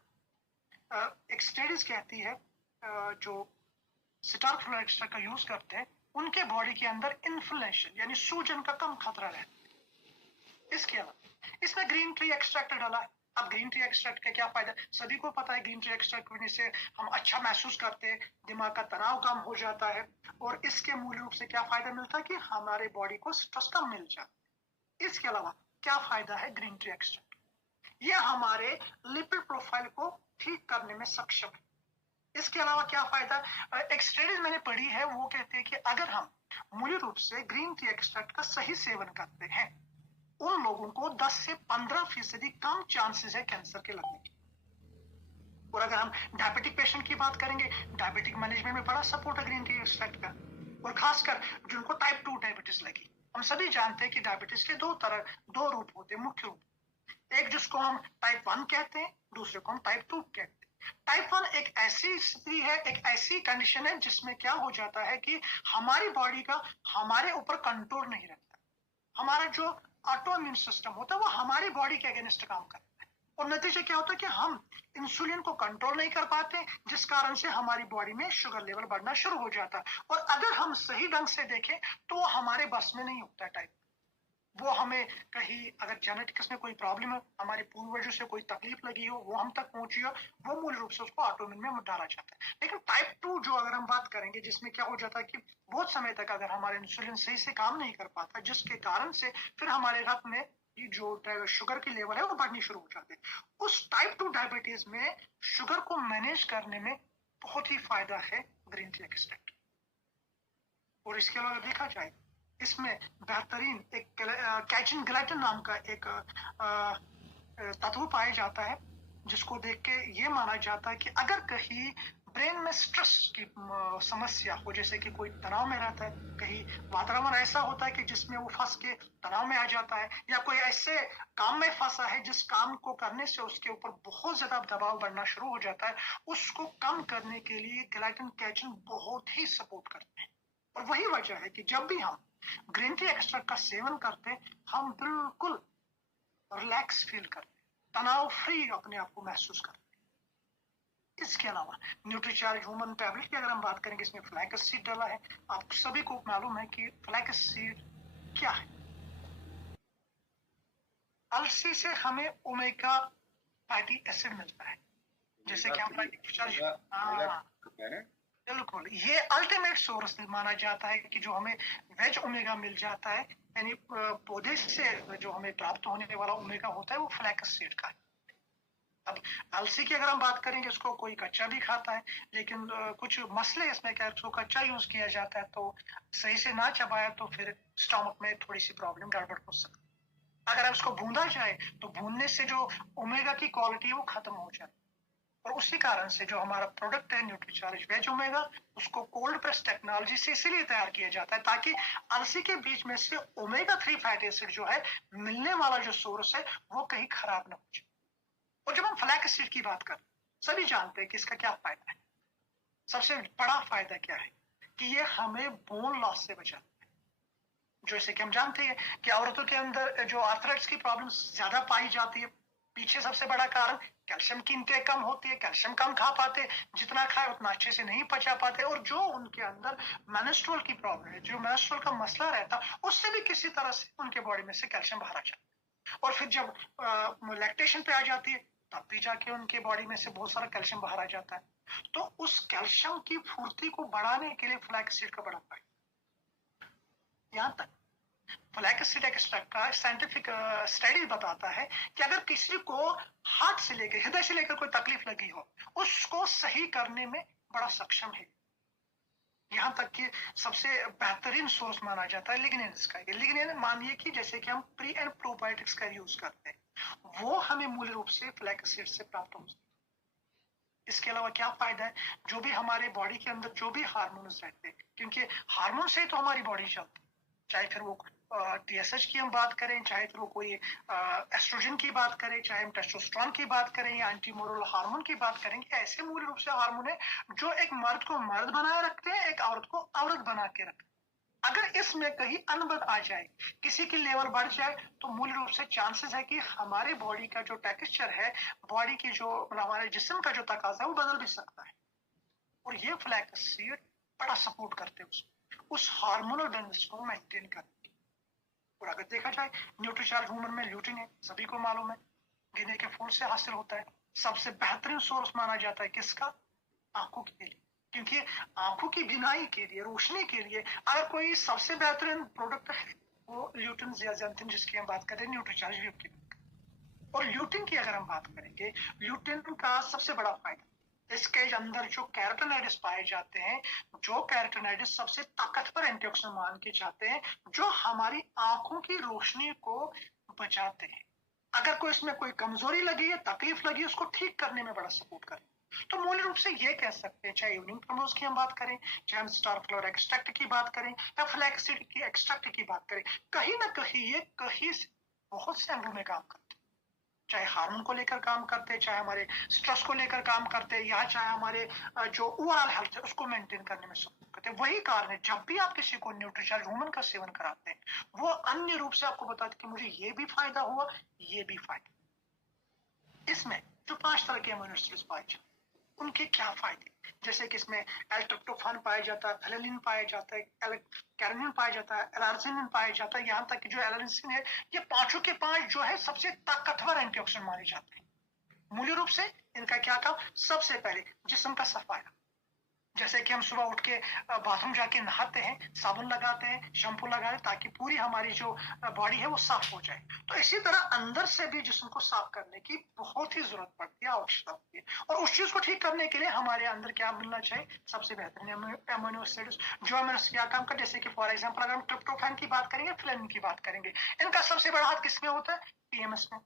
एक स्टडीज कहती है जो स्टार फ्लावर एक्सट्रैक्ट का यूज करते हैं, उनके बॉडी के अंदर इन्फ्लेमेशन यानी सूजन का कम खतरा रहता है। इसके अलावा इसमें ग्रीन टी एक्सट्रैक्ट डाला है। अब ग्रीन टी एक्सट्रैक्ट का क्या फायदा? सभी को पता है, ग्रीन टी एक्सट्रैक्ट पीने से हम अच्छा महसूस करते हैं, दिमाग का तनाव कम हो जाता है, और इसके मूल रूप से क्या फायदा मिलता है कि हमारे बॉडी को स्ट्रेस कम मिल जाता है। इसके अलावा क्या फायदा है ग्रीन टी एक्सट्रैक्ट? ये हमारे लिपिड प्रोफाइल को ठीक करने में सक्षम है। इसके अलावा क्या फायदा? एक स्टडी मैंने पढ़ी है, वो कहते हैं कि अगर हम मूल रूप से ग्रीन टी एक्सट्रैक्ट का सही सेवन करते हैं, उन लोगों को 10 से 15% कम चांसेस है कैंसर के लगने की। और अगर हम डायबिटिक पेशेंट की बात करेंगे, डायबिटिक मैनेजमेंट में बड़ा सपोर्ट है ग्रीन टी एक्सट्रैक्ट का। और खासकर जिनको टाइप 2 डायबिटीज लगी, हम सभी जानते हैं कि डायबिटीज के दो रूप होते हैं, मुख्य रूप। एक जिसको हम टाइप 1 कहते हैं, दूसरे को हम टाइप 2 कहते हैं। टाइप 1 एक ऐसी स्थिति है, एक ऐसी कंडीशन है जिसमें क्या हो जाता है कि हमारी बॉडी का हमारे ऊपर कंट्रोल नहीं रहता। हमारा जो ऑटो इम्यून सिस्टम होता है वो हमारी बॉडी के अगेंस्ट काम करता है, और नतीजा क्या होता है कि हम इंसुलिन को कंट्रोल नहीं कर पाते, जिस कारण से हमारी बॉडी में शुगर लेवल बढ़ना शुरू हो जाता है। और अगर हम सही ढंग से देखें तो वो हमारे बस में नहीं होता है टाइप। वो हमें कहीं अगर जेनेटिक्स में कोई प्रॉब्लम है, हमारे पूर्वजों से कोई तकलीफ लगी हो, वो हम तक पहुंची हो, वो मूल रूप से उसको ऑटोइम्यून में डाला जाता है। लेकिन टाइप 2 जो अगर हम बात करेंगे, जिसमें क्या हो जाता है कि बहुत समय तक अगर हमारे इंसुलिन सही से काम नहीं कर पाता, जिसके कारण से फिर हमारे रक्त में जो शुगर की लेवल है वो बढ़नी शुरू हो जाती है। उस टाइप 2 डायबिटीज में शुगर को मैनेज करने में बहुत ही फायदा है ग्रीन टी एक्सट्रैक्ट। और इसके अलावा देखा जाए, इसमें बेहतरीन एक कैचिन ग्लाइटन नाम का एक तत्व पाया जाता है, जिसको देख के ये माना जाता है कि अगर कहीं ब्रेन में स्ट्रेस की समस्या हो, जैसे कि कोई तनाव में रहता है, कहीं वातावरण ऐसा होता है कि जिसमें वो फंस के तनाव में आ जाता है, या कोई ऐसे काम में फंसा है जिस काम को करने से उसके ऊपर बहुत ज्यादा दबाव बढ़ना शुरू हो जाता है, उसको कम करने के लिए ग्लाइटन कैचिन बहुत ही सपोर्ट करते हैं। और वही वजह है कि जब भी हम ग्रीन टी एक्सट्रैक्ट का सेवन करते हैं, हम बिल्कुल रिलैक्स फील करते हैं, तनाव फ्री अपने आप को महसूस करते हैं। इसके अलावा न्यूट्रीचार्ज वुमन टैबलेट की अगर हम बात करेंगे, इसमें फ्लैक्स सीड डाला है। आप सभी को मालूम है कि फ्लैक्स सीड क्या है। अलसी से हमें ओमेगा फैटी एसिड मिलता है, जैसे कि हम बिल्कुल, ये अल्टीमेट सोर्स माना जाता है कि जो हमें वेज ओमेगा मिल जाता है, यानी पौधे से जो हमें प्राप्त होने वाला ओमेगा होता है वो फ्लैक्स सीड का है। अब अलसी की अगर हम बात करेंगे, इसको कोई कच्चा भी खाता है, लेकिन कुछ मसले इसमें क्या, इसको कच्चा यूज किया जाता है तो सही से ना चबाया तो फिर स्टमक में थोड़ी सी प्रॉब्लम गड़बड़ हो सकती है। अगर इसको भूना जाए तो भूनने से जो ओमेगा की क्वालिटी है वो खत्म हो जाए, और उसी कारण से जो हमारा प्रोडक्ट है न्यूट्रीचार्ज वेज ओमेगा, उसको कोल्ड प्रेस टेक्नोलॉजी से इसीलिए तैयार किया जाता है ताकि अलसी के बीच में से ओमेगा 3 फैटी एसिड जो है मिलने वाला जो सोर्स है वो कहीं खराब ना हो जाए। और जब हम फ्लैक्स सीड की बात करते हैं, सभी जानते हैं कि इसका क्या फायदा है। सबसे बड़ा फायदा क्या है कि ये हमें बोन लॉस से बचाता है। जैसे कि हम जानते हैं कि औरतों के अंदर जो आर्थराइटिस की प्रॉब्लम ज्यादा पाई जाती है, पीछे सबसे बड़ा कारण कैल्शियम की इंटेक कम होती है, कैल्शियम कम खा पाते, जितना खाए उतना अच्छे से नहीं पचा पाते, और जो उनके अंदर मेंस्ट्रुअल की प्रॉब्लम है, जो मेंस्ट्रुअल का मसला रहता, उससे भी किसी तरह से उनके बॉडी में से कैल्शियम बाहर आ जाता है। और फिर जब लैक्टेशन पे आ जाती है तब भी जाके उनके बॉडी में से बहुत सारा कैल्शियम बाहर आ जाता है। तो उस कैल्शियम की पूर्ति को बढ़ाने के लिए फ्लैक्स सीड का बड़ा फायदा। यहाँ तक फ्लैक्स सीड एक्सट्रैक्ट का साइंटिफिक स्टडी बताता है कि अगर किसी को हार्ट से लेकर हृदय से लेकर कोई तकलीफ लगी हो, उसको सही करने में बड़ा सक्षम है। यहाँ तक कि सबसे बेहतरीन सोर्स माना जाता है लिग्निन्स का। लिग्निन मानिए कि जैसे कि हम प्री एंड प्रोबायोटिक्स का यूज करते हैं, वो हमें मूल रूप से फ्लैक्स सीड से प्राप्त हो। इसके अलावा क्या फायदा है, जो भी हमारे बॉडी के अंदर जो भी हार्मोन्स रहते हैं, क्योंकि हार्मोन से ही तो हमारी बॉडी चलती है, चाहे फिर वो टीएसएच की हम बात करें, चाहे फिर वो कोई एस्ट्रोजन की बात करें, चाहे हम टेस्टोस्टेरोन की बात करें या एंटीमोरल हार्मोन की बात करेंगे, ऐसे मूल रूप से हार्मोन है जो एक मर्द को मर्द बनाए रखते हैं, एक औरत को औरत बना के रखते हैं। अगर इसमें कहीं अनबन आ जाए, किसी की लेवल बढ़ जाए, तो मूल रूप से चांसेस है कि हमारे बॉडी का जो टेक्सचर है, बॉडी की जो हमारे जिस्म का जो तकाजा है वो बदल भी सकता है। और ये फ्लैक्स सीड बड़ा सपोर्ट करते हैं उस हार्मोनल बैलेंस को मेंटेन करने। और अगर देखा जाए न्यूट्रीचार्ज वुमन में ल्यूटिन है, सभी को मालूम है, गेंदे के फूल से हासिल होता है। सबसे बेहतरीन सोर्स माना जाता है किसका? आंखों के लिए, क्योंकि आंखों की बिनाई के लिए, रोशनी के लिए अगर कोई सबसे बेहतरीन प्रोडक्ट है वो ल्यूटिन जियाजेंथिन, जिसकी हम बात करें न्यूट्रीचार्ज व्यू की। और ल्यूटिन की अगर हम बात करेंगे, ल्यूटिन का सबसे बड़ा फायदा, इसके अंदर जो कैरोटेनॉइड्स पाए जाते हैं, जो कैरोटेनॉइड्स सबसे ताकतवर एंटीऑक्सीडेंट मान के जाते हैं, जो हमारी आंखों की रोशनी को बचाते हैं। अगर कोई इसमें कोई कमजोरी लगी है, तकलीफ लगी, उसको ठीक करने में बड़ा सपोर्ट करें। तो मूल रूप से ये कह सकते हैं, चाहे इवनिंग प्रोमोज की हम बात करें, चाहे हम स्टार फ्लावर एक्सट्रैक्ट की बात करें या फ्लैक्स सीड की एक्सट्रैक्ट की बात करें, कहीं ना कहीं ये कहीं बहुत से एंगल में काम करते हैं। चाहे हार्मोन को लेकर काम करते हैं, चाहे हमारे स्ट्रेस को लेकर काम करते हैं, या चाहे हमारे जो ओवरऑल हेल्थ है उसको मेंटेन करने में सपोर्ट करते हैं। वही कारण है जब भी आप किसी को न्यूट्रीचार्ज वुमन का सेवन कराते हैं, वो अन्य रूप से आपको बताते कि मुझे ये भी फायदा हुआ, ये भी फायदा। इसमें जो 5 तरह के अमीनो एसिड्स पाए जाते हैं, उनके क्या फायदे, जैसे कि इसमें एल-ट्रिप्टोफान पाया जाता है, फेलिनिन पाया जाता है, कैरनिन पाया जाता है, एल-आर्जिनिन पाया जाता है, यहाँ तक कि जो एल-आर्जिनिन है, ये पांचों के पांच जो है सबसे ताकतवर एंटीऑक्सीडेंट माने जाते हैं। मूल रूप से इनका क्या काम, सबसे पहले जिस्म का सफाया, जैसे कि हम सुबह उठ के बाथरूम जाके नहाते हैं, साबुन लगाते हैं, शैम्पू लगाते हैं, ताकि पूरी हमारी जो बॉडी है वो साफ हो जाए। तो इसी तरह अंदर से भी जिस्म को साफ करने की बहुत ही जरूरत पड़ती है, आवश्यकता होती है। और उस चीज को ठीक करने के लिए हमारे अंदर क्या मिलना चाहिए, सबसे बेहतरीन अमीनो एसिड्स, जो अमीनो एसिड क्या काम कर, जैसे कि फॉर एग्जाम्पल अगर हम ट्रिप्टोफैन की बात करेंगे, फिलिन की बात करेंगे, इनका सबसे बड़ा हाथ किसमें होता है? पीएमएस में।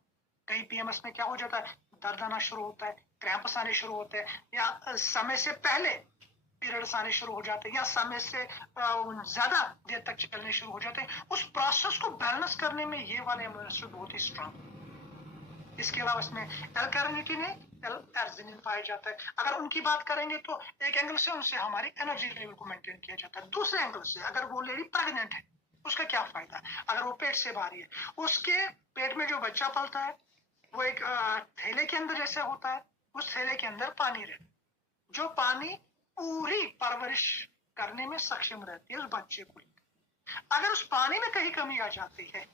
कई पीएमएस में क्या हो जाता है, दर्द आना शुरू होता है, क्रैम्प्स आने शुरू होते हैं, या समय से पहले पीरियड्स आने शुरू हो जाते हैं, या समय से ज्यादा देर तक चलने शुरू हो जाते हैं। उस प्रोसेस को बैलेंस करने में ये वाले अमीनो एसिड बहुत ही स्ट्रांग। इसके अलावा इसमें एल-कैरोनीटिन है, एल-आर्जिनिन पाया जाता है। अगर उनकी बात करेंगे तो एक एंगल से उनसे हमारी एनर्जी लेवल को मेंटेन किया जाता है। दूसरे एंगल से अगर वो लेडी प्रेग्नेंट है, उसका क्या फायदा, अगर वो पेट से बाहरी है, उसके पेट में जो बच्चा पलता है वो एक थैले के अंदर जैसे होता है, उस थैले के अंदर पानी रहता है, जो पानी पूरी परवरिश करने में सक्षम रहती है उस बच्चे को। अगर उस पानी में कहीं कमी आ जाती है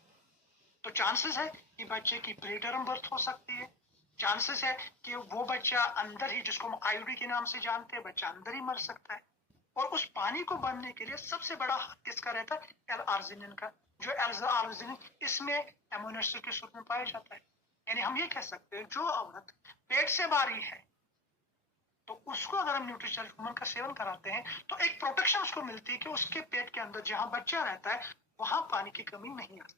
तो चांसेस है कि बच्चे की प्रीटर्म बर्थ हो सकती है, चांसेस है कि वो बच्चा अंदर ही, जिसको हम आईयूडी के नाम से जानते हैं, बच्चा अंदर ही मर सकता है। और उस पानी को बनने के लिए सबसे बड़ा हाथ किसका रहता है? एल-आर्जिनिन का। जो एल-आर्जिनिन इसमें अमीनो एसिड के सूप में पाया जाता है। यानी हम ये कह सकते हैं, जो औरत पेट से बारी है तो उसको अगर हम न्यूट्रीचार्ज वुमन का सेवन कराते हैं तो एक प्रोटेक्शन उसको मिलती है कि उसके पेट के अंदर जहां बच्चा रहता है वहां पानी की कमी नहीं आती।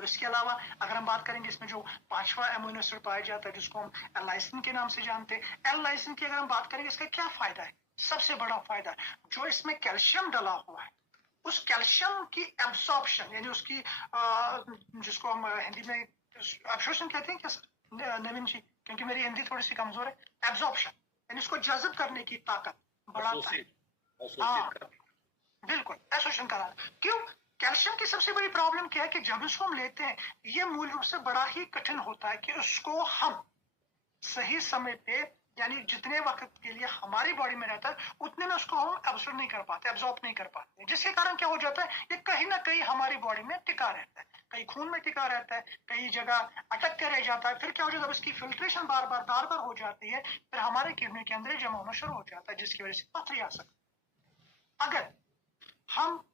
और इसके अलावा अगर हम बात करेंगे इसमें जो 5वां अमीनो एसिड पाया जाता है जिसको हम एल-लाइसिन के नाम से जानते हैं, एल-लाइसिन की अगर हम बात करेंगे इसका क्या फायदा है? सबसे बड़ा फायदा जो इसमें कैल्शियम डला हुआ है उस कैल्शियम की एब्सॉर्प्शन यानी उसकी जिसको हम हिंदी में एब्सॉर्प्शन कहते हैं क्या नवीन जी, क्योंकि मेरी हिंदी थोड़ी सी कमजोर है, एब्सॉर्प्शन यानी उसको जज़ब करने की ताकत बढ़ाता है। हाँ बिल्कुल एब्सॉर्प्शन करा। क्यों? कैल्शियम की सबसे बड़ी प्रॉब्लम क्या है कि जब इसको हम लेते हैं ये मूल रूप से बड़ा ही कठिन होता है कि उसको हम सही समय पे यानी जितने वक्त के लिए हमारी बॉडी में रहता है उतने में उसको हम एब्सॉर्ब नहीं कर पाते, एब्सॉर्ब नहीं कर पाते, जिसके कारण क्या हो जाता है ये कहीं ना कहीं हमारी बॉडी में टिका रहता है, कहीं खून में टिका रहता है, कई जगह अटक के रह जाता है, फिर क्या हो जाता है इसकी फिल्ट्रेशन बार बार हो जाती है, फिर हमारे किडनी के अंदर जमा होना शुरू हो जाता है जिसकी वजह से पथरी आ सकती है। अगर हम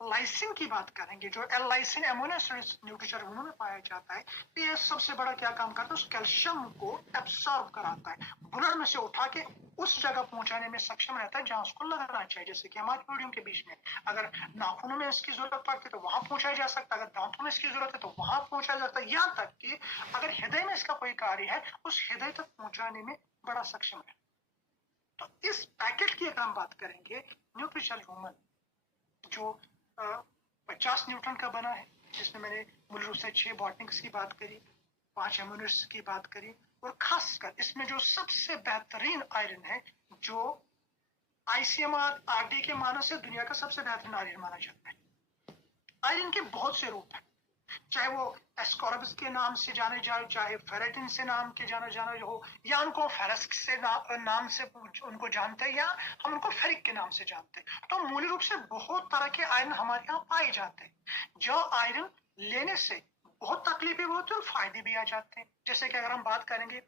लाइसिन की बात करेंगे जो L-lysine amino acid nutrition hormone में पाया जाता है, ये सबसे बड़ा क्या काम करता है उस कैल्शियम को एब्सॉर्ब कराता है, ब्लड में से उठा के उस जगह पहुंचाने में सक्षम रहता है जहां उसको लगना चाहिए। जैसे कि हमारे पोडियम के बीच में अगर नाखूनों में इसकी जरूरत पड़ती है तो वहां पहुंचाया जा सकता है, अगर दांतों में इसकी जरूरत है तो वहां पहुंचाया जाता है, यहाँ तक कि अगर हृदय में इसका कोई कार्य है उस हृदय तक पहुंचाने में बड़ा सक्षम है। तो इस पैकेट की अगर हम बात करेंगे न्यूट्रिशन ह्यूमन जो 50 न्यूट्रॉन का बना है, जिसमें मैंने मूल रूप से 6 बॉटनिक्स की बात करी, 5 अमीनो एसिड्स की बात करी, और खासकर इसमें जो सबसे बेहतरीन आयरन है जो आईसीएमआर आरडी के मानों से दुनिया का सबसे बेहतरीन आयरन माना जाता है। आयरन के बहुत से रूप हैं, चाहे वो एस्कॉर्बिक के नाम से जाने जाए, चाहे फेरेटिन से नाम के जाना हो, या उनको फेरस से नाम से उनको जानते हैं, या हम उनको फेरिक के नाम से जानते हैं। तो मूल रूप से बहुत तरह के आयरन हमारे यहाँ पाए जाते हैं जो आयरन लेने से बहुत तकलीफें होती है और फायदे भी आ जाते हैं। जैसे कि अगर हम बात करेंगे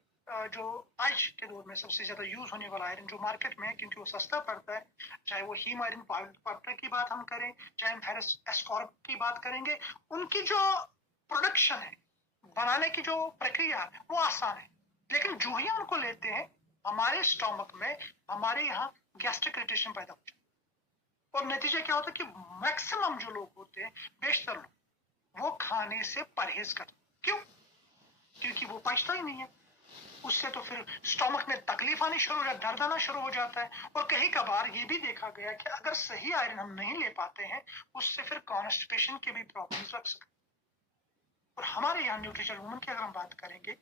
जो आज के दौर में सबसे ज्यादा यूज होने वाला आयरन जो मार्केट में है क्योंकि वो सस्ता पड़ता है, चाहे वो हीम आयरन पाउडर की बात हम करें, चाहे हम फेरस एस्कॉर्बिक की बात करेंगे, उनकी जो प्रोडक्शन है बनाने की जो प्रक्रिया है वो आसान है, लेकिन जो ही उनको लेते हैं हमारे स्टोमक में हमारे यहाँ गैस्ट्रिक इरिटेशन पैदा हो जाता है, और नतीजा क्या होता है कि मैक्सिमम जो लोग होते हैं, बेशतर लोग वो खाने से परहेज करते। क्यों? क्योंकि वो पचता ही नहीं है, उससे तो फिर स्टोमक में तकलीफ आनी शुरू हो जाती है, दर्द आना शुरू हो जाता है, और कहीं कभार ये भी देखा गया कि अगर सही आयरन हम नहीं ले पाते हैं उससे फिर कॉन्स्टिपेशन के भी प्रॉब्लम्स लग सकते हैं। और हमारे यहाँ न्यूट्रिशन वुमन की अगर हम बात करेंगे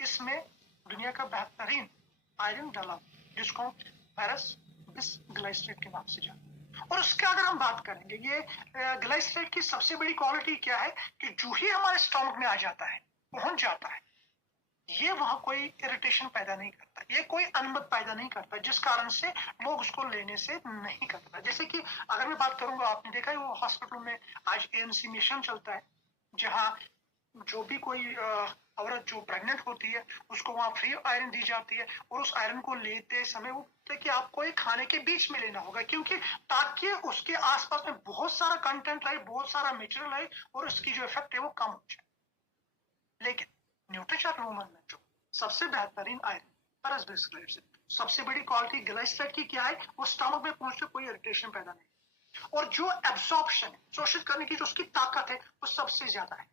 इसमें दुनिया का बेहतरीन आयरन डाला जिसको फेरस बिसग्लाइसेट के नाम से जानते हैं। और उसका अगर हम बात करेंगे ये ग्लाइसेट की सबसे बड़ी क्वालिटी क्या है कि जो ही हमारे स्टोमक में आ जाता है, पहुंच जाता है, ये वहां कोई इरिटेशन पैदा नहीं करता, ये कोई अनबत पैदा नहीं करता जिस कारण से लोग उसको लेने से नहीं करता। जैसे कि अगर मैं बात करूंगा, आपने देखा है वो हॉस्पिटल में आज एएनसी मिशन चलता है जहां जो भी कोई औरत जो प्रेग्नेंट होती है उसको वहां फ्री आयरन दी जाती है, और उस आयरन को लेते समय वो कि आपको एक खाने के बीच में लेना होगा, क्योंकि ताकि उसके आसपास में बहुत सारा कंटेंट रहे, बहुत सारा मटेरियल रहे और उसकी जो इफेक्ट है वो कम हो जाए। लेकिन न्यूट्रिशन वुमन में जो सबसे बेहतरीन आयरन फेरस बिसग्लाइसेट से सबसे बड़ी क्वालिटी ग्लाइसेट की क्या है, वो स्टमक में पहुंचते कोई इरिटेशन पैदा नहीं, और जो एब्सॉर्प्शन शोषित करने की जो उसकी ताकत है वो सबसे ज्यादा है।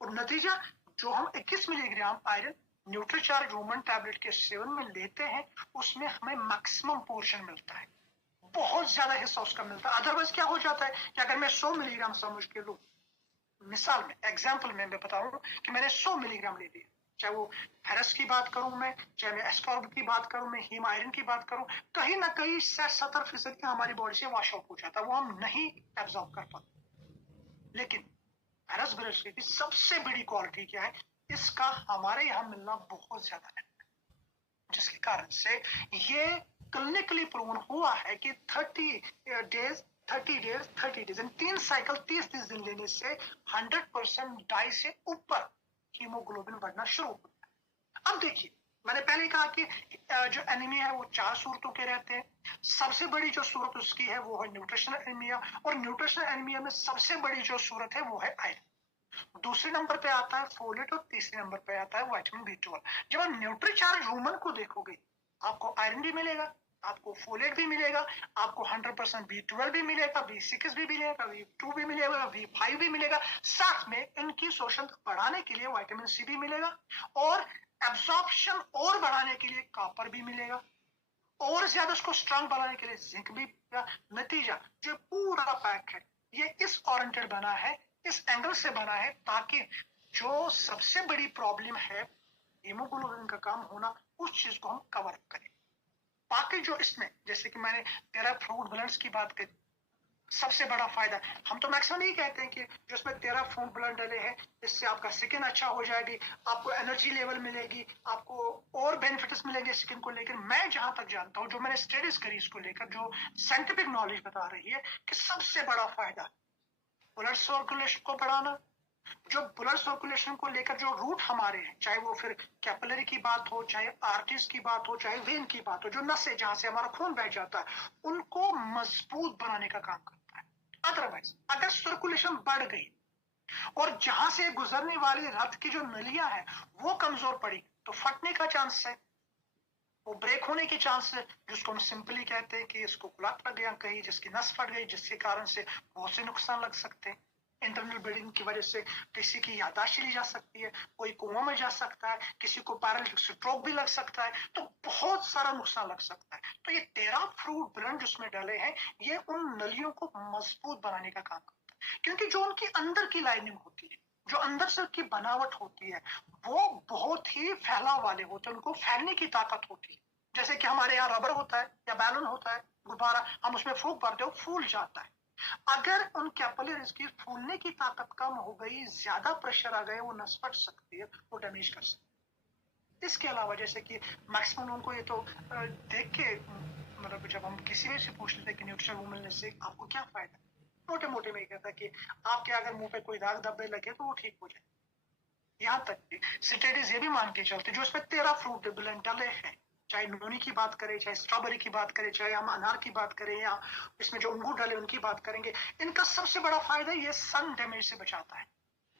और नतीजा जो हम 21 milligram iron Nutricharge woman tablet के सेवन में लेते हैं उसमें हमें मैक्सिमम पोर्शन मिलता है, बहुत ज्यादा हिस्सा उसका मिलता है। अदरवाइज क्या हो जाता है कि अगर मैं 100 मिलीग्राम समझ के लूं, मिसाल में एग्जाम्पल में मैं बता रहा हूँ कि मैंने 100 मिलीग्राम ले लिया, चाहे वो फेरस की बात करूं मैं, चाहे मैं एस्कॉर्बिक की बात करूं, मैं हीम आयरन की बात करूं, कहीं ना कहीं 60-70% की हमारी बॉडी से वॉश आउट हो जाता है, वो हम नहीं एब्जॉर्ब कर पाते। लेकिन फेरस बिसग्लाइसेट की सबसे बड़ी क्वालिटी क्या है, इसका हमारे यहाँ मिलना बहुत ज्यादा है, जिसके कारण से ये क्लिनिकली प्रूवन हुआ है कि 30 डेज 3 साइकिल 30 दिन लेने से 100% डाई से ऊपर हीमोग्लोबिन बढ़ना शुरू होता है। अब देखिए, मैंने पहले कहा कि जो एनीमिया है वो 4 सूरतों के रहते हैं, सबसे बड़ी जो सूरत उसकी है वो है न्यूट्रिशनल एनीमिया, और न्यूट्रिशनल एनीमिया में सबसे बड़ी जो सूरत है वो है आयरन। दूसरे नंबर पे आता है फोलेट और तीसरे नंबर पे आता है विटामिन B12। जब आप न्यूट्रीचार्ज वुमन को देखोगे आपको आयरन भी मिलेगा, आपको फोलेट भी मिलेगा, आपको 100% B12 भी मिलेगा, B6 भी मिलेगा, B2 भी मिलेगा, B5 भी मिलेगा, साथ में इनकी शोषण बढ़ाने के लिए विटामिन सी भी मिलेगा और एब्जॉर्प्शन और बढ़ाने के लिए कॉपर भी मिलेगा और ज्यादा उसको स्ट्रांग बनाने के लिए जिंक भी। नतीजा जो पूरा पैक है ये इस ओरिएंटेड बना है, इस एंगल से बना है ताकि जो सबसे बड़ी प्रॉब्लम है हीमोग्लोबिन का कम होना, उस चीज को हम कवर करें। बाकी जो इसमें जैसे कि मैंने तेरा फ्रूट ब्लेंड्स की बात करी, सबसे बड़ा फायदा हम तो मैक्सिमम यही कहते हैं कि जो इसमें 13 फ्रूट ब्लेंड डले हैं इससे आपका स्किन अच्छा हो जाएगी, आपको एनर्जी लेवल मिलेगी, आपको और बेनिफिट्स मिलेंगे स्किन को लेकर। मैं जहां तक जानता हूं, जो मैंने स्टडीज करी इसको लेकर, जो साइंटिफिक नॉलेज बता रही है कि सबसे बड़ा फायदा ब्लड सर्कुलेशन को बढ़ाना। जो ब्लड सर्कुलेशन को लेकर जो रूट हमारे हैं, चाहे वो फिर कैपिलरी की बात हो, चाहे आर्टरीज की बात हो, चाहे वेन की बात हो, जो नसें जहां से हमारा खून बह जाता है, उनको मजबूत बनाने का काम करता है। अदरवाइज अगर सर्कुलेशन बढ़ गई और जहां से गुजरने वाली रक्त की जो नलियां हैं वो कमजोर पड़ी तो फटने का चांस है, वो ब्रेक होने की चांस है, जिसको हम सिंपली कहते हैं कि इसको क्लॉट लग गया कहीं, जिसकी नस फट गई, जिसके कारण से बहुत से नुकसान लग सकते हैं। इंटरनल ब्लीडिंग की वजह से किसी की याददाश्त चली जा सकती है, कोई कोमा में जा सकता है, किसी को पैरालिटिक स्ट्रोक भी लग सकता है, तो बहुत सारा नुकसान लग सकता है। तो ये 13 फ्रूट ब्लेंड जिसमें डाले हैं ये उन नलियों को मजबूत बनाने का काम करता है, क्योंकि जो उनकी अंदर की लाइनिंग होती है, जो अंदर से की बनावट होती है, वो बहुत ही फैलाव वाले होते हैं, उनको फैलने की ताकत होती है। जैसे कि हमारे यहाँ रबर होता है या बैलून होता है, गुब्बारा, हम उसमें फूंक भरते हो, फूल जाता है। अगर उन कैपिलरीज की फूलने की ताकत कम हो गई, ज्यादा प्रेशर आ गया, वो नस फट सकती है, वो डैमेज कर सकती है। इसके अलावा जैसे कि मैक्सिमम उनको ये तो देख के मतलब जब हम किसी भी से पूछ लेते हैं कि न्यूट्रिशन वो मिलने से आपको क्या फायदा, मोटे मोटे में ये कहता है कि आपके अगर मुंह पे कोई दाग धब्बे लगे तो वो ठीक हो जाए। यहाँ तक कि स्टडीज ये भी मान के चलते जो इसमें 13 फ्रूट ब्लेंड डले हैं, चाहे नोनी की बात करें, चाहे स्ट्रॉबेरी की बात करें, चाहे हम अनार की बात करें, या इसमें जो अंगूर डाले उनकी बात करेंगे, इनका सबसे बड़ा फायदा ये सन डैमेज से बचाता है।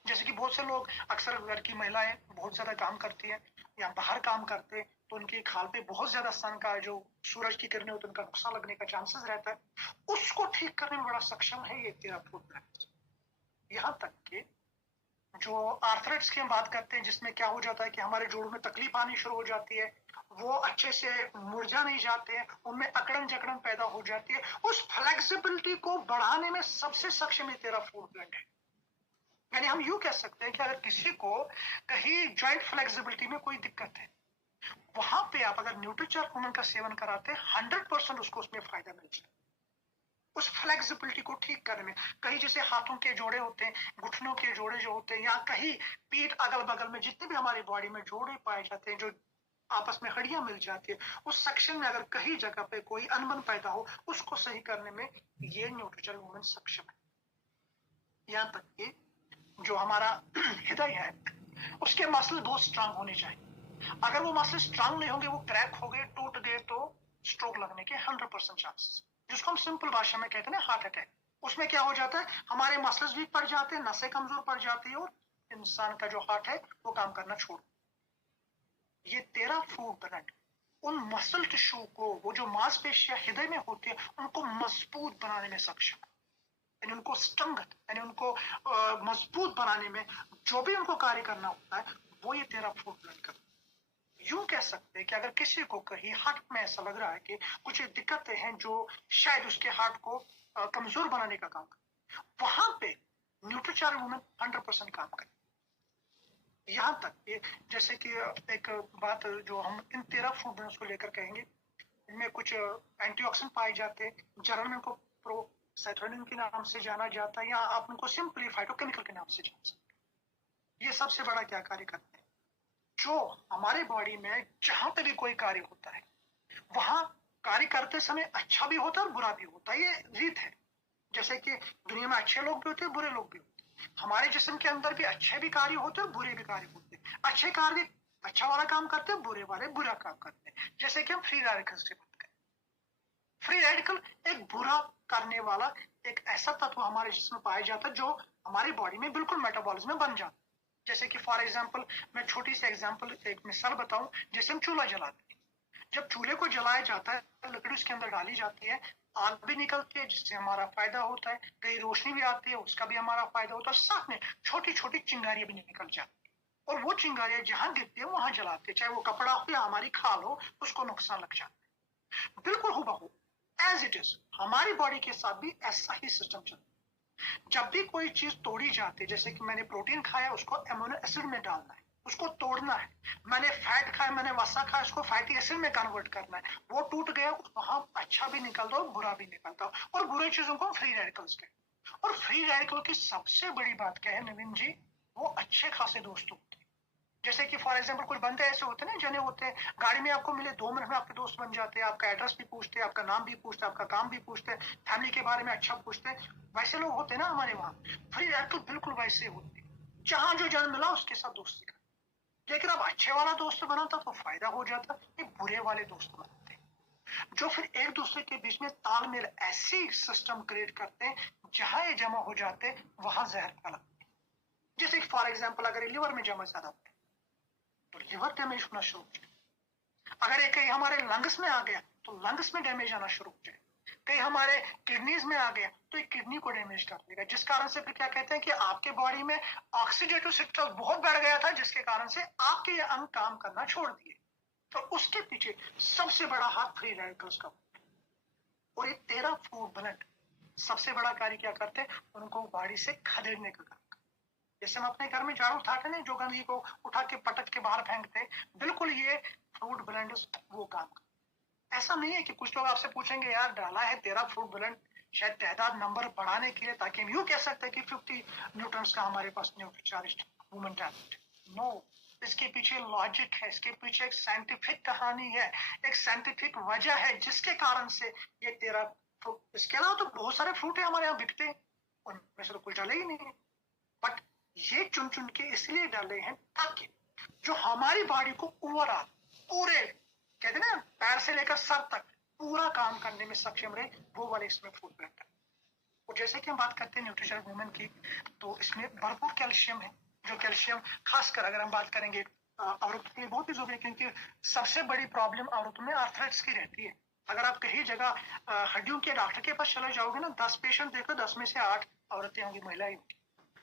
जैसे कि बहुत से लोग, अक्सर घर की महिलाएं बहुत ज्यादा काम करती है या बाहर काम करते हैं, तो उनकी खाल पे बहुत ज्यादा सन का जो सूरज की किरणें होती है उनका नुकसान लगने का चांसेस रहता है, उसको ठीक करने में बड़ा सक्षम है ये 13 फ्रूट ब्लेंड। यहाँ तक कि जो आर्थराइटिस की हम बात करते हैं, जिसमें क्या हो जाता है कि हमारे जोड़ों में तकलीफ आनी शुरू हो जाती है, वो अच्छे से मुरझा नहीं जाते हैं, उनमें अकड़न जकड़न पैदा हो जाती है, उस फ्लेक्सिबिलिटी को बढ़ाने में सबसे सक्षम ये 13 फ्रूट ब्लेंड है। यानी हम यूं कह सकते हैं कि अगर किसी को कहीं जॉइंट फ्लेक्सिबिलिटी में कोई दिक्कत है, वहां पे आप अगर न्यूट्रीचार्ज वुमन का सेवन कराते हैं, 100% उसको उसमें फायदा मिल जाए उस फ्लेक्सिबिलिटी को ठीक करने में। कहीं जैसे हाथों के जोड़े होते हैं, घुटनों के जोड़े जो होते हैं, या कहीं पीठ अगल बगल में जितने भी हमारी बॉडी में जोड़े पाए जाते हैं, जो आपस में हड्डियां मिल जाती है, उस सेक्शन में अगर कहीं जगह पे कोई अनबन पैदा हो, उसको सही करने में ये न्यूट्रीचर वुमन सक्षम है। यहाँ तक कि जो हमारा हृदय है उसके मसल बहुत स्ट्रांग होने चाहिए। अगर वो मसल स्ट्रांग नहीं होंगे, वो क्रैक हो गए, टूट गए, तो स्ट्रोक लगने के 100% चांसेस, जिसको हम सिंपल भाषा में कहते हैं हार्ट अटैक। उसमें क्या हो जाता है, हमारे मसल्स वीक पड़ जाते हैं, नसें कमजोर पड़ जाती है और इंसान का जो हार्ट है वो काम करना छोड़। ये 13 फ्रूट ब्लेंड उन मसल टिश्यू को, वो जो मांसपेशियां हृदय में होती है, उनको मजबूत बनाने में सक्षम है। यानी उनको स्ट्रेंथ, यानी उनको मजबूत बनाने में जो भी उनको कार्य करना होता है, वो ये 13 फ्रूट ब्लेंड करता है। यूं कह सकते हैं कि अगर किसी को कहीं हार्ट में ऐसा लग रहा है कि कुछ दिक्कतें हैं जो शायद उसके हार्ट को कमजोर बनाने का काम करे, वहां पे न्यूट्रीचार्ज वुमन 100% काम करे। यहाँ तक कि जैसे कि एक बात जो हम इन 13 फ्रूट ब्लेंड्स को लेकर कहेंगे, इनमें कुछ एंटीऑक्सीडेंट पाए जाते हैं, जर्नल में इनको प्रोसाइथोनिन के नाम से जाना जाता है, या आप उनको सिंपली फाइटोकेमिकल के नाम से जान सकते हैं। ये सबसे बड़ा क्या कार्य करते हैं, जो हमारे बॉडी में जहां पे भी कोई कार्य होता है, वहां कार्य करते समय अच्छा भी होता है और बुरा भी होता है, ये रीत है। जैसे कि दुनिया में अच्छे लोग भी होते हैं, बुरे लोग भी होते हैं, हमारे जिस्म के अंदर भी अच्छे भी कार्य होते हैं, बुरे भी कार्य होते हैं। अच्छे कार्य अच्छा वाला काम करते हैं, बुरे वाले बुरा काम करते हैं। जैसे कि हम फ्री रेडिकल्स की बात करें, फ्री रेडिकल एक बुरा करने वाला एक ऐसा तत्व हमारे जिस्म में पाया जाता है जो हमारी बॉडी में बिल्कुल मेटाबॉलिज्म में बन जाता है। जैसे कि फॉर एग्जांपल, मैं छोटी सी एग्जांपल, एक मिसाल बताऊं, जैसे हम चूल्हा जलाते हैं, जब चूल्हे को जलाया जाता है, लकड़ी उसके अंदर डाली जाती है, आग भी निकलती है जिससे हमारा फायदा होता है, कई रोशनी भी आती है उसका भी हमारा फायदा होता है, साथ में छोटी छोटी चिंगारियां भी निकल जाती है, और वो चिंगारियां जहां गिरती है वहां जलाते हैं, चाहे वो कपड़ा हो या हमारी खाल हो, उसको नुकसान लग जाता है। बिल्कुल हुबहू एज इट इज हमारी बॉडी के साथ भी ऐसा ही सिस्टम चलता है। जब भी कोई चीज तोड़ी जाती है, जैसे कि मैंने प्रोटीन खाया उसको एमिनो एसिड में डालना है, उसको तोड़ना है, मैंने फैट खाया, मैंने वसा खाया, उसको फैटी एसिड में कन्वर्ट करना है, वो टूट गया, वहां अच्छा भी निकलता हो बुरा भी निकलता हो, और बुरी चीजों को फ्री रेडिकल्स कहते हैं। और फ्री रेडिकल की सबसे बड़ी बात क्या है नवीन जी, वो अच्छे खासे दोस्त होते हैं। जैसे कि फॉर एग्जांपल कुछ बंदे ऐसे होते हैं ना, जने होते हैं गाड़ी में आपको मिले 2 मिनट में आपके दोस्त बन जाते हैं, आपका एड्रेस भी पूछते हैं, आपका नाम भी पूछते हैं, आपका काम भी पूछते हैं, फैमिली के बारे में अच्छा पूछते हैं। वैसे लोग होते हैं ना हमारे वहाँ, फ्री रेडिकल बिल्कुल वैसे होते हैं, जहां जो जन मिला उसके साथ दोस्ती कर। लेकिन अब अच्छे वाला दोस्त बनाता तो फायदा हो जाता, ये बुरे वाले दोस्त बनाते जो फिर एक दूसरे के बीच में तालमेल ऐसी सिस्टम क्रिएट करते हैं जहां ये जमा हो जाते वहां जहर फैलाते। जैसे फॉर एग्जाम्पल अगर लिवर में जमा ज्यादा होता है तो लिवर डैमेज होना शुरू हो जाए, अगर ये कहीं हमारे लंग्स में आ गया तो लंग्स में डैमेज आना शुरू हो जाए, कहीं हमारे किडनीज में आ गया तो ये किडनी को डैमेज कर देगा, जिस कारण से फिर क्या कहते हैं कि आपके बॉडी में ऑक्सीडेटिव स्ट्रेस बहुत बढ़ गया था, जिसके कारण से आपके ये अंग काम करना छोड़ दिए। तो उसके पीछे सबसे बड़ा हाथ फ्री रेडिकल्स का। और ये 13 फ्रूट ब्लड सबसे बड़ा कार्य क्या करते हैं, उनको बॉडी से खदेड़ने का काम। जैसे हम अपने घर में झाड़ू उठाते हैं जो गंदगी को उठा के पटक के बाहर फेंकते हैं, बिल्कुल ये फ्रूट ब्लेंडर्स वो काम करते। ऐसा नहीं है कि कुछ लोग आपसे पूछेंगे यार डाला है 13 फ्रूट ब्लेंड शायद तादाद नंबर बढ़ाने के लिए, ताकि हम यूं कह सकते हैं कि 50 न्यूट्रॉन्स का हमारे पास न्यूट्रीचार्ज्ड वुमेन टैबलेट। नो, इसके पीछे लॉजिक है, इसके पीछे एक साइंटिफिक कहानी है, एक साइंटिफिक वजह है जिसके कारण से ये 13 फ्रूट। इसके अलावा तो बहुत सारे फ्रूट है हमारे यहाँ बिकते हैं, उनमें से तो कुछ डाले ही नहीं है, बट ये चुन चुन के इसलिए डाले हैं ताकि जो हमारी बॉडी को ओवरऑल पूरे कहते हैं ना पैर से लेकर सर तक पूरा काम करने में सक्षम रहे, वो वाले इसमें फूड ब्लेंड है। और जैसे कि हम बात करते हैं न्यूट्रिशन वुमेन की, तो इसमें भरपूर कैल्शियम है, जो कैल्शियम खासकर अगर हम बात करेंगे औरतों के लिए बहुत ही जरूरी है, क्योंकि सबसे बड़ी प्रॉब्लम औरतों में आर्थराइटिस की रहती है। अगर आप कहीं जगह हड्डियों के डॉक्टर के पास चले जाओगे ना, 10 पेशेंट देखो 10 में से 8 औरतें होंगी, महिलाएं होंगी,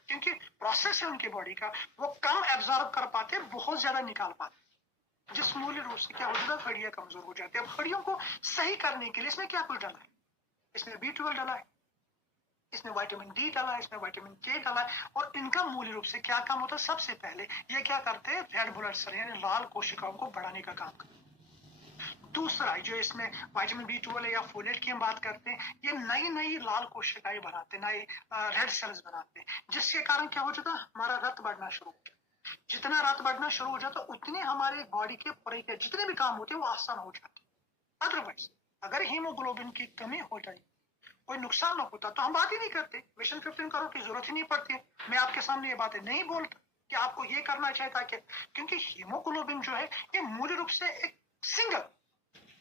क्योंकि प्रोसेस है उनके बॉडी का, वो कम एब्जॉर्ब कर पाते, बहुत ज्यादा निकाल पाते, जिस मूल्य रूप से क्या हो जाता है हड्डियां कमजोर हो जाती है। अब हड्डियों को सही करने के लिए इसमें क्या कुछ डाला है, इसमें B12 डाला है, इसमें विटामिन डी डाला है, इसमें विटामिन के डाला है, और इनका मूल रूप से क्या काम होता है, सबसे पहले ये क्या करते हैं, रेड ब्लड सेल यानी लाल कोशिकाओं को बढ़ाने का काम करते हैं। दूसरा जो इसमें विटामिन B12 या फोलेट की हम बात करते हैं, ये नई नई लाल कोशिकाएं बनाते हैं, नए रेड सेल्स बनाते हैं, जिसके कारण क्या हो जाता है, हमारा रक्त बढ़ना शुरू हो जाता है। जितना रक्त बढ़ना शुरू हो जाता है उतने हमारे बॉडी के पूरे के जितने भी काम होते हैं वो आसान हो जाते हैं। अदरवाइज अगर हीमोग्लोबिन की कमी हो जाए, कोई नुकसान ना होता, तो हम बात ही नहीं करते, मिशन 15 करो की जरूरत ही नहीं पड़ती है। मैं आपके सामने ये बातें नहीं बोलता कि आपको ये करना चाहिए, ताकि क्योंकि हीमोग्लोबिन जो है ये मूल रूप से एक सिंगल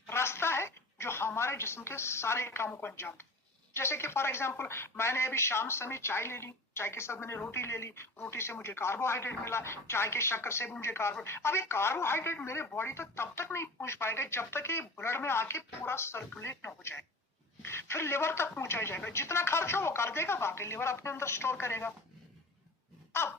रास्ता है जो हमारे जिस्म के सारे कामों को अंजाम दे। जैसे कि फॉर एग्जांपल मैंने अभी शाम समय चाय ले ली, चाय के साथ मैंने रोटी ले ली, रोटी से मुझे कार्बोहाइड्रेट मिला, चाय के शक्कर से भी मुझे कार्बोहाइड्रेट। अब ये कार्बोहाइड्रेट मेरे बॉडी तक तब नहीं पहुंच पाएगा जब तक ये ब्लड में आके पूरा सर्कुलेट ना हो जाए, फिर लिवर तक पहुंचाया जाएगा, जितना खर्च हो वो कर देगा, बाकी लिवर अपने अंदर स्टोर करेगा। अब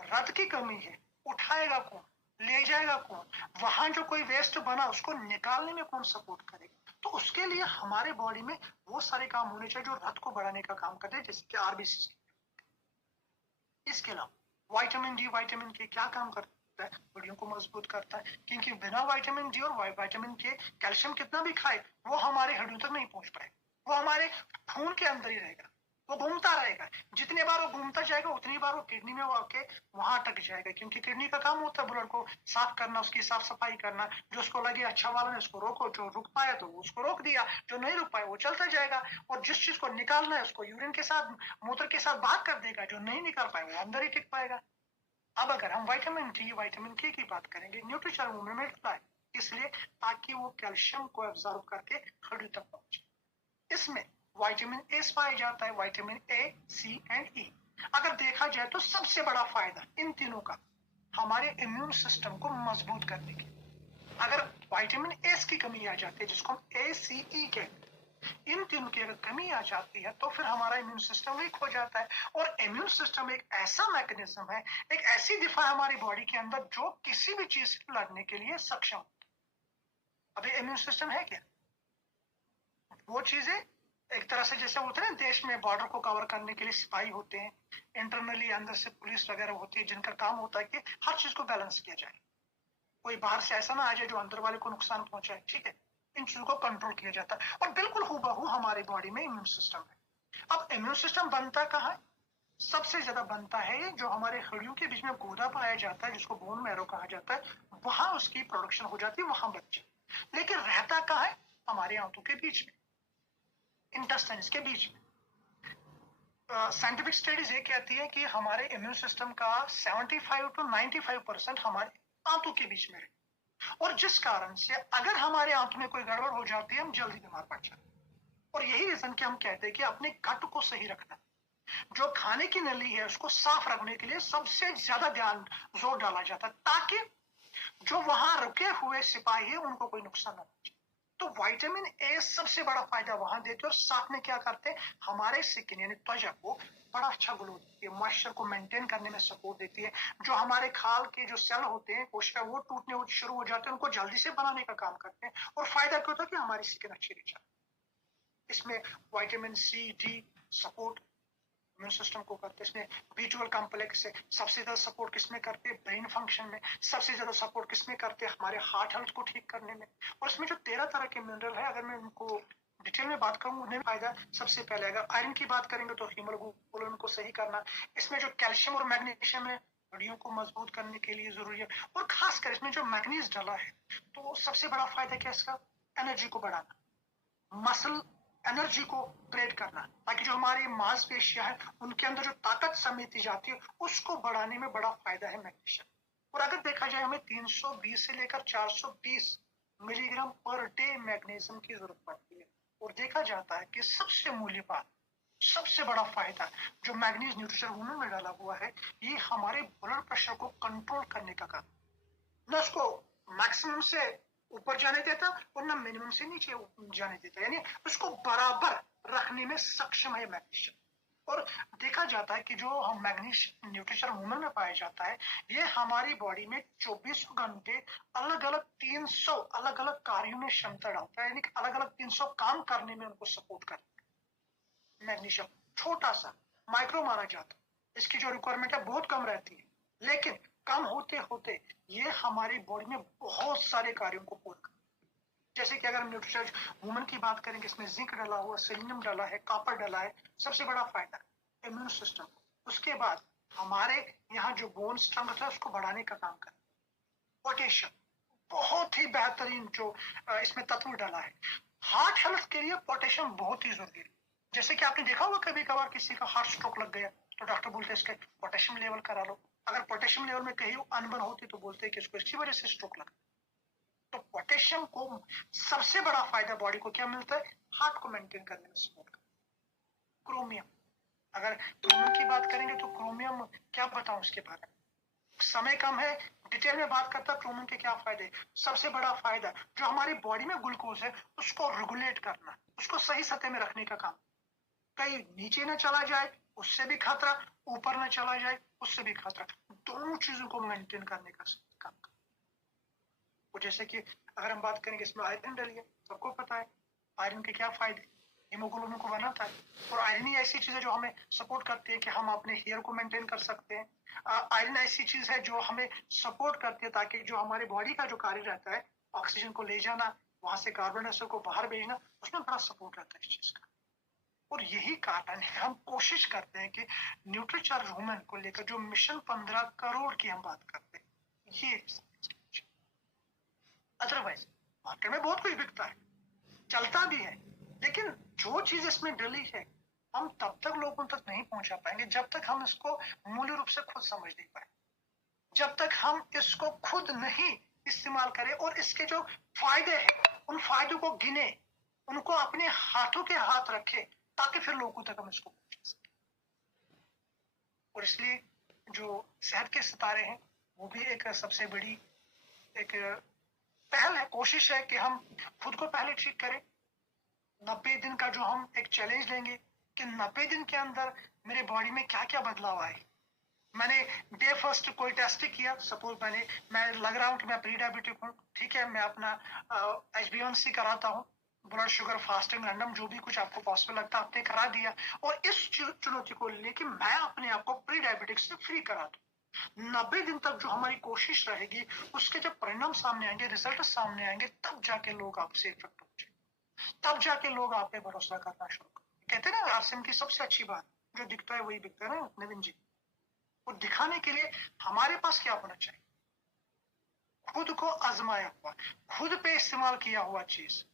रक्त की कमी है, उठाएगा कौन, ले जाएगा कौन, वहां जो कोई वेस्ट बना उसको निकालने में कौन सपोर्ट करेगा, तो उसके लिए हमारे बॉडी में वो सारे काम होने चाहिए जो रक्त को बढ़ाने का काम करते हैं, जैसे कि आरबीसी। इसके अलावा विटामिन डी विटामिन के क्या काम करता है, हड्डियों को मजबूत करता है, क्योंकि बिना विटामिन डी और विटामिन के कैल्शियम कितना भी खाए वो हमारे हड्डियों तक नहीं पहुंच पाएगा, वो हमारे खून के अंदर ही रहेगा, वो घूमता रहेगा, जितने बार वो घूमता जाएगा उतनी बार वो किडनी में आके वहां अटक जाएगा, क्योंकि किडनी का काम होता है ब्लड को साफ करना, उसकी साफ सफाई करना, जो उसको लगे अच्छा वाला ने उसको रोको, जो रुक पाया तो उसको रोक दिया, जो नहीं रुक पाया वो चलता जाएगा, और जिस चीज को निकालना है उसको यूरिन के साथ मूत्र के साथ बाहर कर देगा, जो नहीं निकाल पाए वो अंदर ही टिक पाएगा। अब अगर हम विटामिन डी विटामिन के की बात करेंगे, न्यूट्रिशन मूवमेंट इसलिए ताकि वो कैल्शियम को एब्जॉर्ब करके हड्डी तक पहुंचे। इसमें विटामिन ए पाया जाता है, विटामिन ए, सी एंड ई। अगर देखा जाए तो सबसे बड़ा फायदा इन तीनों का हमारे इम्यून सिस्टम को मजबूत करने के। अगर विटामिन ए की कमी आ जाती है, जिसको हम ACE कहते हैं। इन तीनों की अगर कमी आ जाती है तो फिर हमारा इम्यून सिस्टम वीक हो जाता है। और इम्यून सिस्टम एक ऐसा मैकेनिज्म है, एक ऐसी दिफा हमारी बॉडी के अंदर जो किसी भी चीज से लड़ने के लिए सक्षम। अभी इम्यून सिस्टम है क्या? वो चीजें एक तरह से जैसे होते हैं ना, देश में बॉर्डर को कवर करने के लिए सिपाही होते हैं, इंटरनली अंदर से पुलिस वगैरह होती है, जिनका काम होता है कि हर चीज को बैलेंस किया जाए, कोई बाहर से ऐसा ना आ जाए जो अंदर वाले को नुकसान पहुंचाए। ठीक है, इन चीजों को कंट्रोल किया जाता है। और बिल्कुल हूबहू हमारी बॉडी में इम्यून सिस्टम है। अब इम्यून सिस्टम बनता कहाँ है? सबसे ज्यादा बनता है जो हमारे हड्डियों के बीच में गूदा पाया जाता है, जिसको बोन मैरो कहा जाता है, वहां उसकी प्रोडक्शन हो जाती है, वहां बच्चे। लेकिन रहता कहाँ है? हमारे आंतों के बीच में, इंटेस्टाइन्स के बीच में। साइंटिफिक स्टडीज ये कहती है कि हमारे इम्यून सिस्टम का 75 to 95% हमारे आंतों के बीच में है। और जिस कारण से अगर हमारे आंतों में कोई गड़बड़ हो जाती है, हम जल्दी बीमार पड़ जाते हैं। और यही रीजन कि हम कहते हैं कि अपने गट को सही रखना, जो खाने की नली है उसको साफ रखने के लिए सबसे ज्यादा ध्यान जोर डाला जाता है, ताकि जो वहां रुके हुए सिपाही है उनको कोई नुकसान न पहुंचे। तो विटामिन ए सबसे बड़ा फायदा वहां देते हैं। और साथ में क्या करते हैं, हमारे स्किन यानी त्वचा को बड़ा अच्छा ग्लो देती है, मॉइस्चर को मेंटेन करने में सपोर्ट देती है। जो हमारे खाल के जो सेल होते हैं, कोशिका, वो टूटने शुरू हो जाते हैं, उनको जल्दी से बनाने का काम करते हैं। और फायदा क्या होता है कि हमारी स्किन अच्छी रह जाती है। इसमें vitamin C, D support immune system को करते हैं। इसमें B12 कॉम्प्लेक्स है, सबसे ज्यादा सपोर्ट किसमें करते हैं? ब्रेन फंक्शन में। सबसे ज्यादा सपोर्ट किसमें करते हैं? हमारे हार्ट हेल्थ को ठीक करने में। और इसमें जो 13 तरह के मिनरल है, अगर मैं उनको डिटेल में बात करूं, उन्हें फायदा सबसे पहले अगर आयरन की बात करेंगे तो हीमोग्लोबिन को सही करना। इसमें जो कैल्शियम और मैग्नीशियम है, हड्डियों को मजबूत करने के लिए जरूरी है। और खासकर इसमें जो मैग्नीज डाला है, तो सबसे बड़ा फायदा क्या है इसका? एनर्जी को बढ़ाना, मसल एनर्जी को क्रिएट करना, ताकि जो हमारी मांसपेशियां हैं उनके अंदर जो ताकत समेटी जाती है उसको बढ़ाने में बड़ा फायदा है मैग्नीशियम। और अगर देखा जाए, हमें 320 से लेकर 420 मिलीग्राम पर डे मैग्नीशियम की जरूरत पड़ती है। और देखा जाता है कि सबसे मूल्यवान, सबसे बड़ा फायदा जो मैग्नीज न्यूट्रिशन वुमेन में डाला हुआ है, ये हमारे ब्लड प्रेशर को कंट्रोल करने का काम, न उसको मैक्सिमम से ऊपर जाने देता और ना मिनिमम से नीचे जाने देता, यानी उसको बराबर रखने में सक्षम है मैग्नीशियम। और देखा जाता है कि जो हम मैग्नीशियम न्यूट्रिशन वुमेन में पाया जाता है, ये हमारी बॉडी में 24 घंटे अलग अलग 300 अलग अलग कार्यों में क्षमता डालता है, यानी अलग अलग 300 काम करने में उनको सपोर्ट करता है। मैग्नीशियम छोटा सा माइक्रो माना जाता है, इसकी जो रिक्वायरमेंट है बहुत कम रहती है, लेकिन कम होते होते ये हमारी बॉडी में बहुत सारे कार्यों को पूरा करता है। जैसे कि अगर हम न्यूट्रिशन वुमेन की बात करेंगे, इसमें जिंक डाला हुआ, सेलेनियम डाला है, कॉपर डाला है। सबसे बड़ा फायदा इम्यून सिस्टम। उसके बाद हमारे यहाँ जो बोन स्ट्रेंथ है उसको बढ़ाने का काम करता है। पोटेशियम बहुत ही बेहतरीन जो इसमें तत्व डाला है। हार्ट हेल्थ के लिए पोटेशियम बहुत ही जरूरी है। जैसे कि आपने देखा होगा कभी कभार किसी का हार्ट स्ट्रोक लग गया तो डॉक्टर बोलते हैं इसके पोटेशियम लेवल करा लो। अगर पोटेशियम लेवल में कहीं अनबन होती तो बोलते हैं कि इसको इसकी वजह से स्ट्रोक लगा। तो पोटेशियम को सबसे बड़ा फायदा बॉडी को क्या मिलता है? हार्ट को मेंटेन करने में सपोर्ट करता है। क्रोमियम, अगर क्रोमियम की बात करेंगे तो क्रोमियम क्या बताऊं इसके बारे में, समय कम है, डिटेल में बात करता क्रोमियम के क्या फायदे। सबसे बड़ा फायदा जो हमारी बॉडी में ग्लूकोज है उसको रेगुलेट करना, उसको सही सतह में रखने का काम। कहीं नीचे ना चला जाए उससे भी खतरा, ऊपर ना चला जाए उससे भी खतरा, दोनों चीजों को मेंटेन करने का काम। और जैसे कि अगर हम बात करेंगे, इसमें आयरन डली है, सबको पता है आयरन के क्या फायदे, हीमोग्लोबिन को बनाता है। और आयरन ही ऐसी चीज है जो हमें सपोर्ट करती है कि हम अपने हेयर को मेंटेन कर सकते हैं। आयरन ऐसी चीज है जो हमें सपोर्ट करती है ताकि जो हमारे बॉडी का जो कार्य रहता है, ऑक्सीजन को ले जाना, वहां से कार्बन डाइऑक्साइड को बाहर भेजना, उसमें बड़ा सपोर्ट रहता है इस चीज का। और यही कारण है हम कोशिश करते हैं कि न्यूट्रीचार्ज वुमेन को लेकर जो मिशन 15 करोड़ की हम बात करते हैं, ये अदरवाइज मार्केट में बहुत कुछ बिकता है, चलता भी है, लेकिन जो चीज इसमें डली है हम तब तक लोगों तक नहीं पहुंचा पाएंगे जब तक हम इसको मूल्य रूप से खुद समझ नहीं पाए, जब तक हम इसको खुद नहीं इस्तेमाल करें और इसके जो फायदे हैं उन फायदों को गिने, उनको अपने हाथों के हाथ रखे, ताकि फिर लोगों तक हम इसको पहुंचा सके। और इसलिए जो सेहत के सितारे हैं वो भी एक सबसे बड़ी एक पहल है, कोशिश है कि हम खुद को पहले ठीक करें। 90 दिन का जो हम एक चैलेंज लेंगे कि 90 दिन के अंदर मेरे बॉडी में क्या क्या बदलाव आए। मैंने डे फर्स्ट कोई टेस्ट किया, सपोज मैं लग रहा हूँ कि मैं प्री डायबिटिक हूँ, ठीक है, मैं अपना HbA1c कराता हूँ, ब्लड शुगर, फास्टिंग, रैंडम, जो भी कुछ आपको पॉसिबल लगता है आपने करा दिया, और इस चुनौती को लेके मैं अपने आप को प्री डायबिटिक से फ्री करा दूं। 90 दिन तक जो हमारी कोशिश रहेगी, उसके जब परिणाम सामने आएंगे, रिजल्ट सामने आएंगे, तब जाके लोग आपसे इफेक्ट हो जाए, तब जाके लोग आप पे भरोसा करना शुरू करें। कहते हैं ना, आरसीएम की सबसे अच्छी बात, जो दिखता है वही दिखता है ना नवीन जी। वो दिखाने के लिए हमारे पास क्या होना चाहिए? खुद को आजमाया हुआ, खुद पे इस्तेमाल किया हुआ चीज।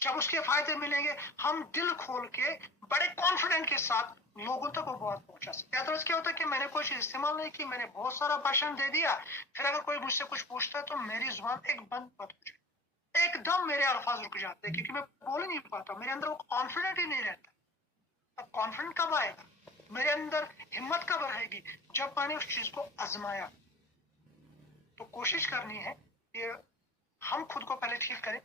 जब उसके फायदे मिलेंगे, हम दिल खोल के बड़े कॉन्फिडेंट के साथ लोगों तक वो बात पहुंचा सकते हैं। अदरवाइज क्या होता है कि मैंने कोई चीज इस्तेमाल नहीं की, मैंने बहुत सारा भाषण दे दिया, फिर अगर कोई मुझसे कुछ पूछता है तो मेरी जुबान एक बंद हो जाए, एकदम मेरे अल्फाज रुक जाते हैं, क्योंकि मैं बोल ही नहीं पाता, मेरे अंदर वो कॉन्फिडेंट ही नहीं रहता। अब कॉन्फिडेंट कब आएगा, मेरे अंदर हिम्मत कब रहेगी? जब मैंने उस चीज को आजमाया। तो कोशिश करनी है कि हम खुद को पहले ठीक करें,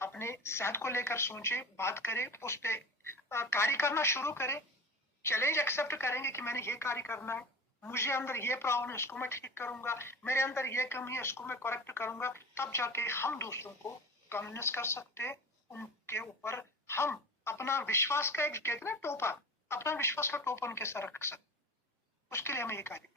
अपने सेहत को लेकर सोचें, बात करें, उस पर कार्य करना शुरू करें, चैलेंज एक्सेप्ट करेंगे कि मैंने ये कार्य करना है, मुझे अंदर ये प्रॉब्लम है, इसको मैं ठीक करूंगा, मेरे अंदर ये कमी है, इसको मैं करेक्ट करूंगा, तब जाके हम दूसरों को कन्विंस कर सकते हैं, उनके ऊपर हम अपना विश्वास का एक, कहते हैं ना, टोपा, अपना विश्वास का टोपा उनके सर रख सकते हैं। उसके लिए हमें ये कार्य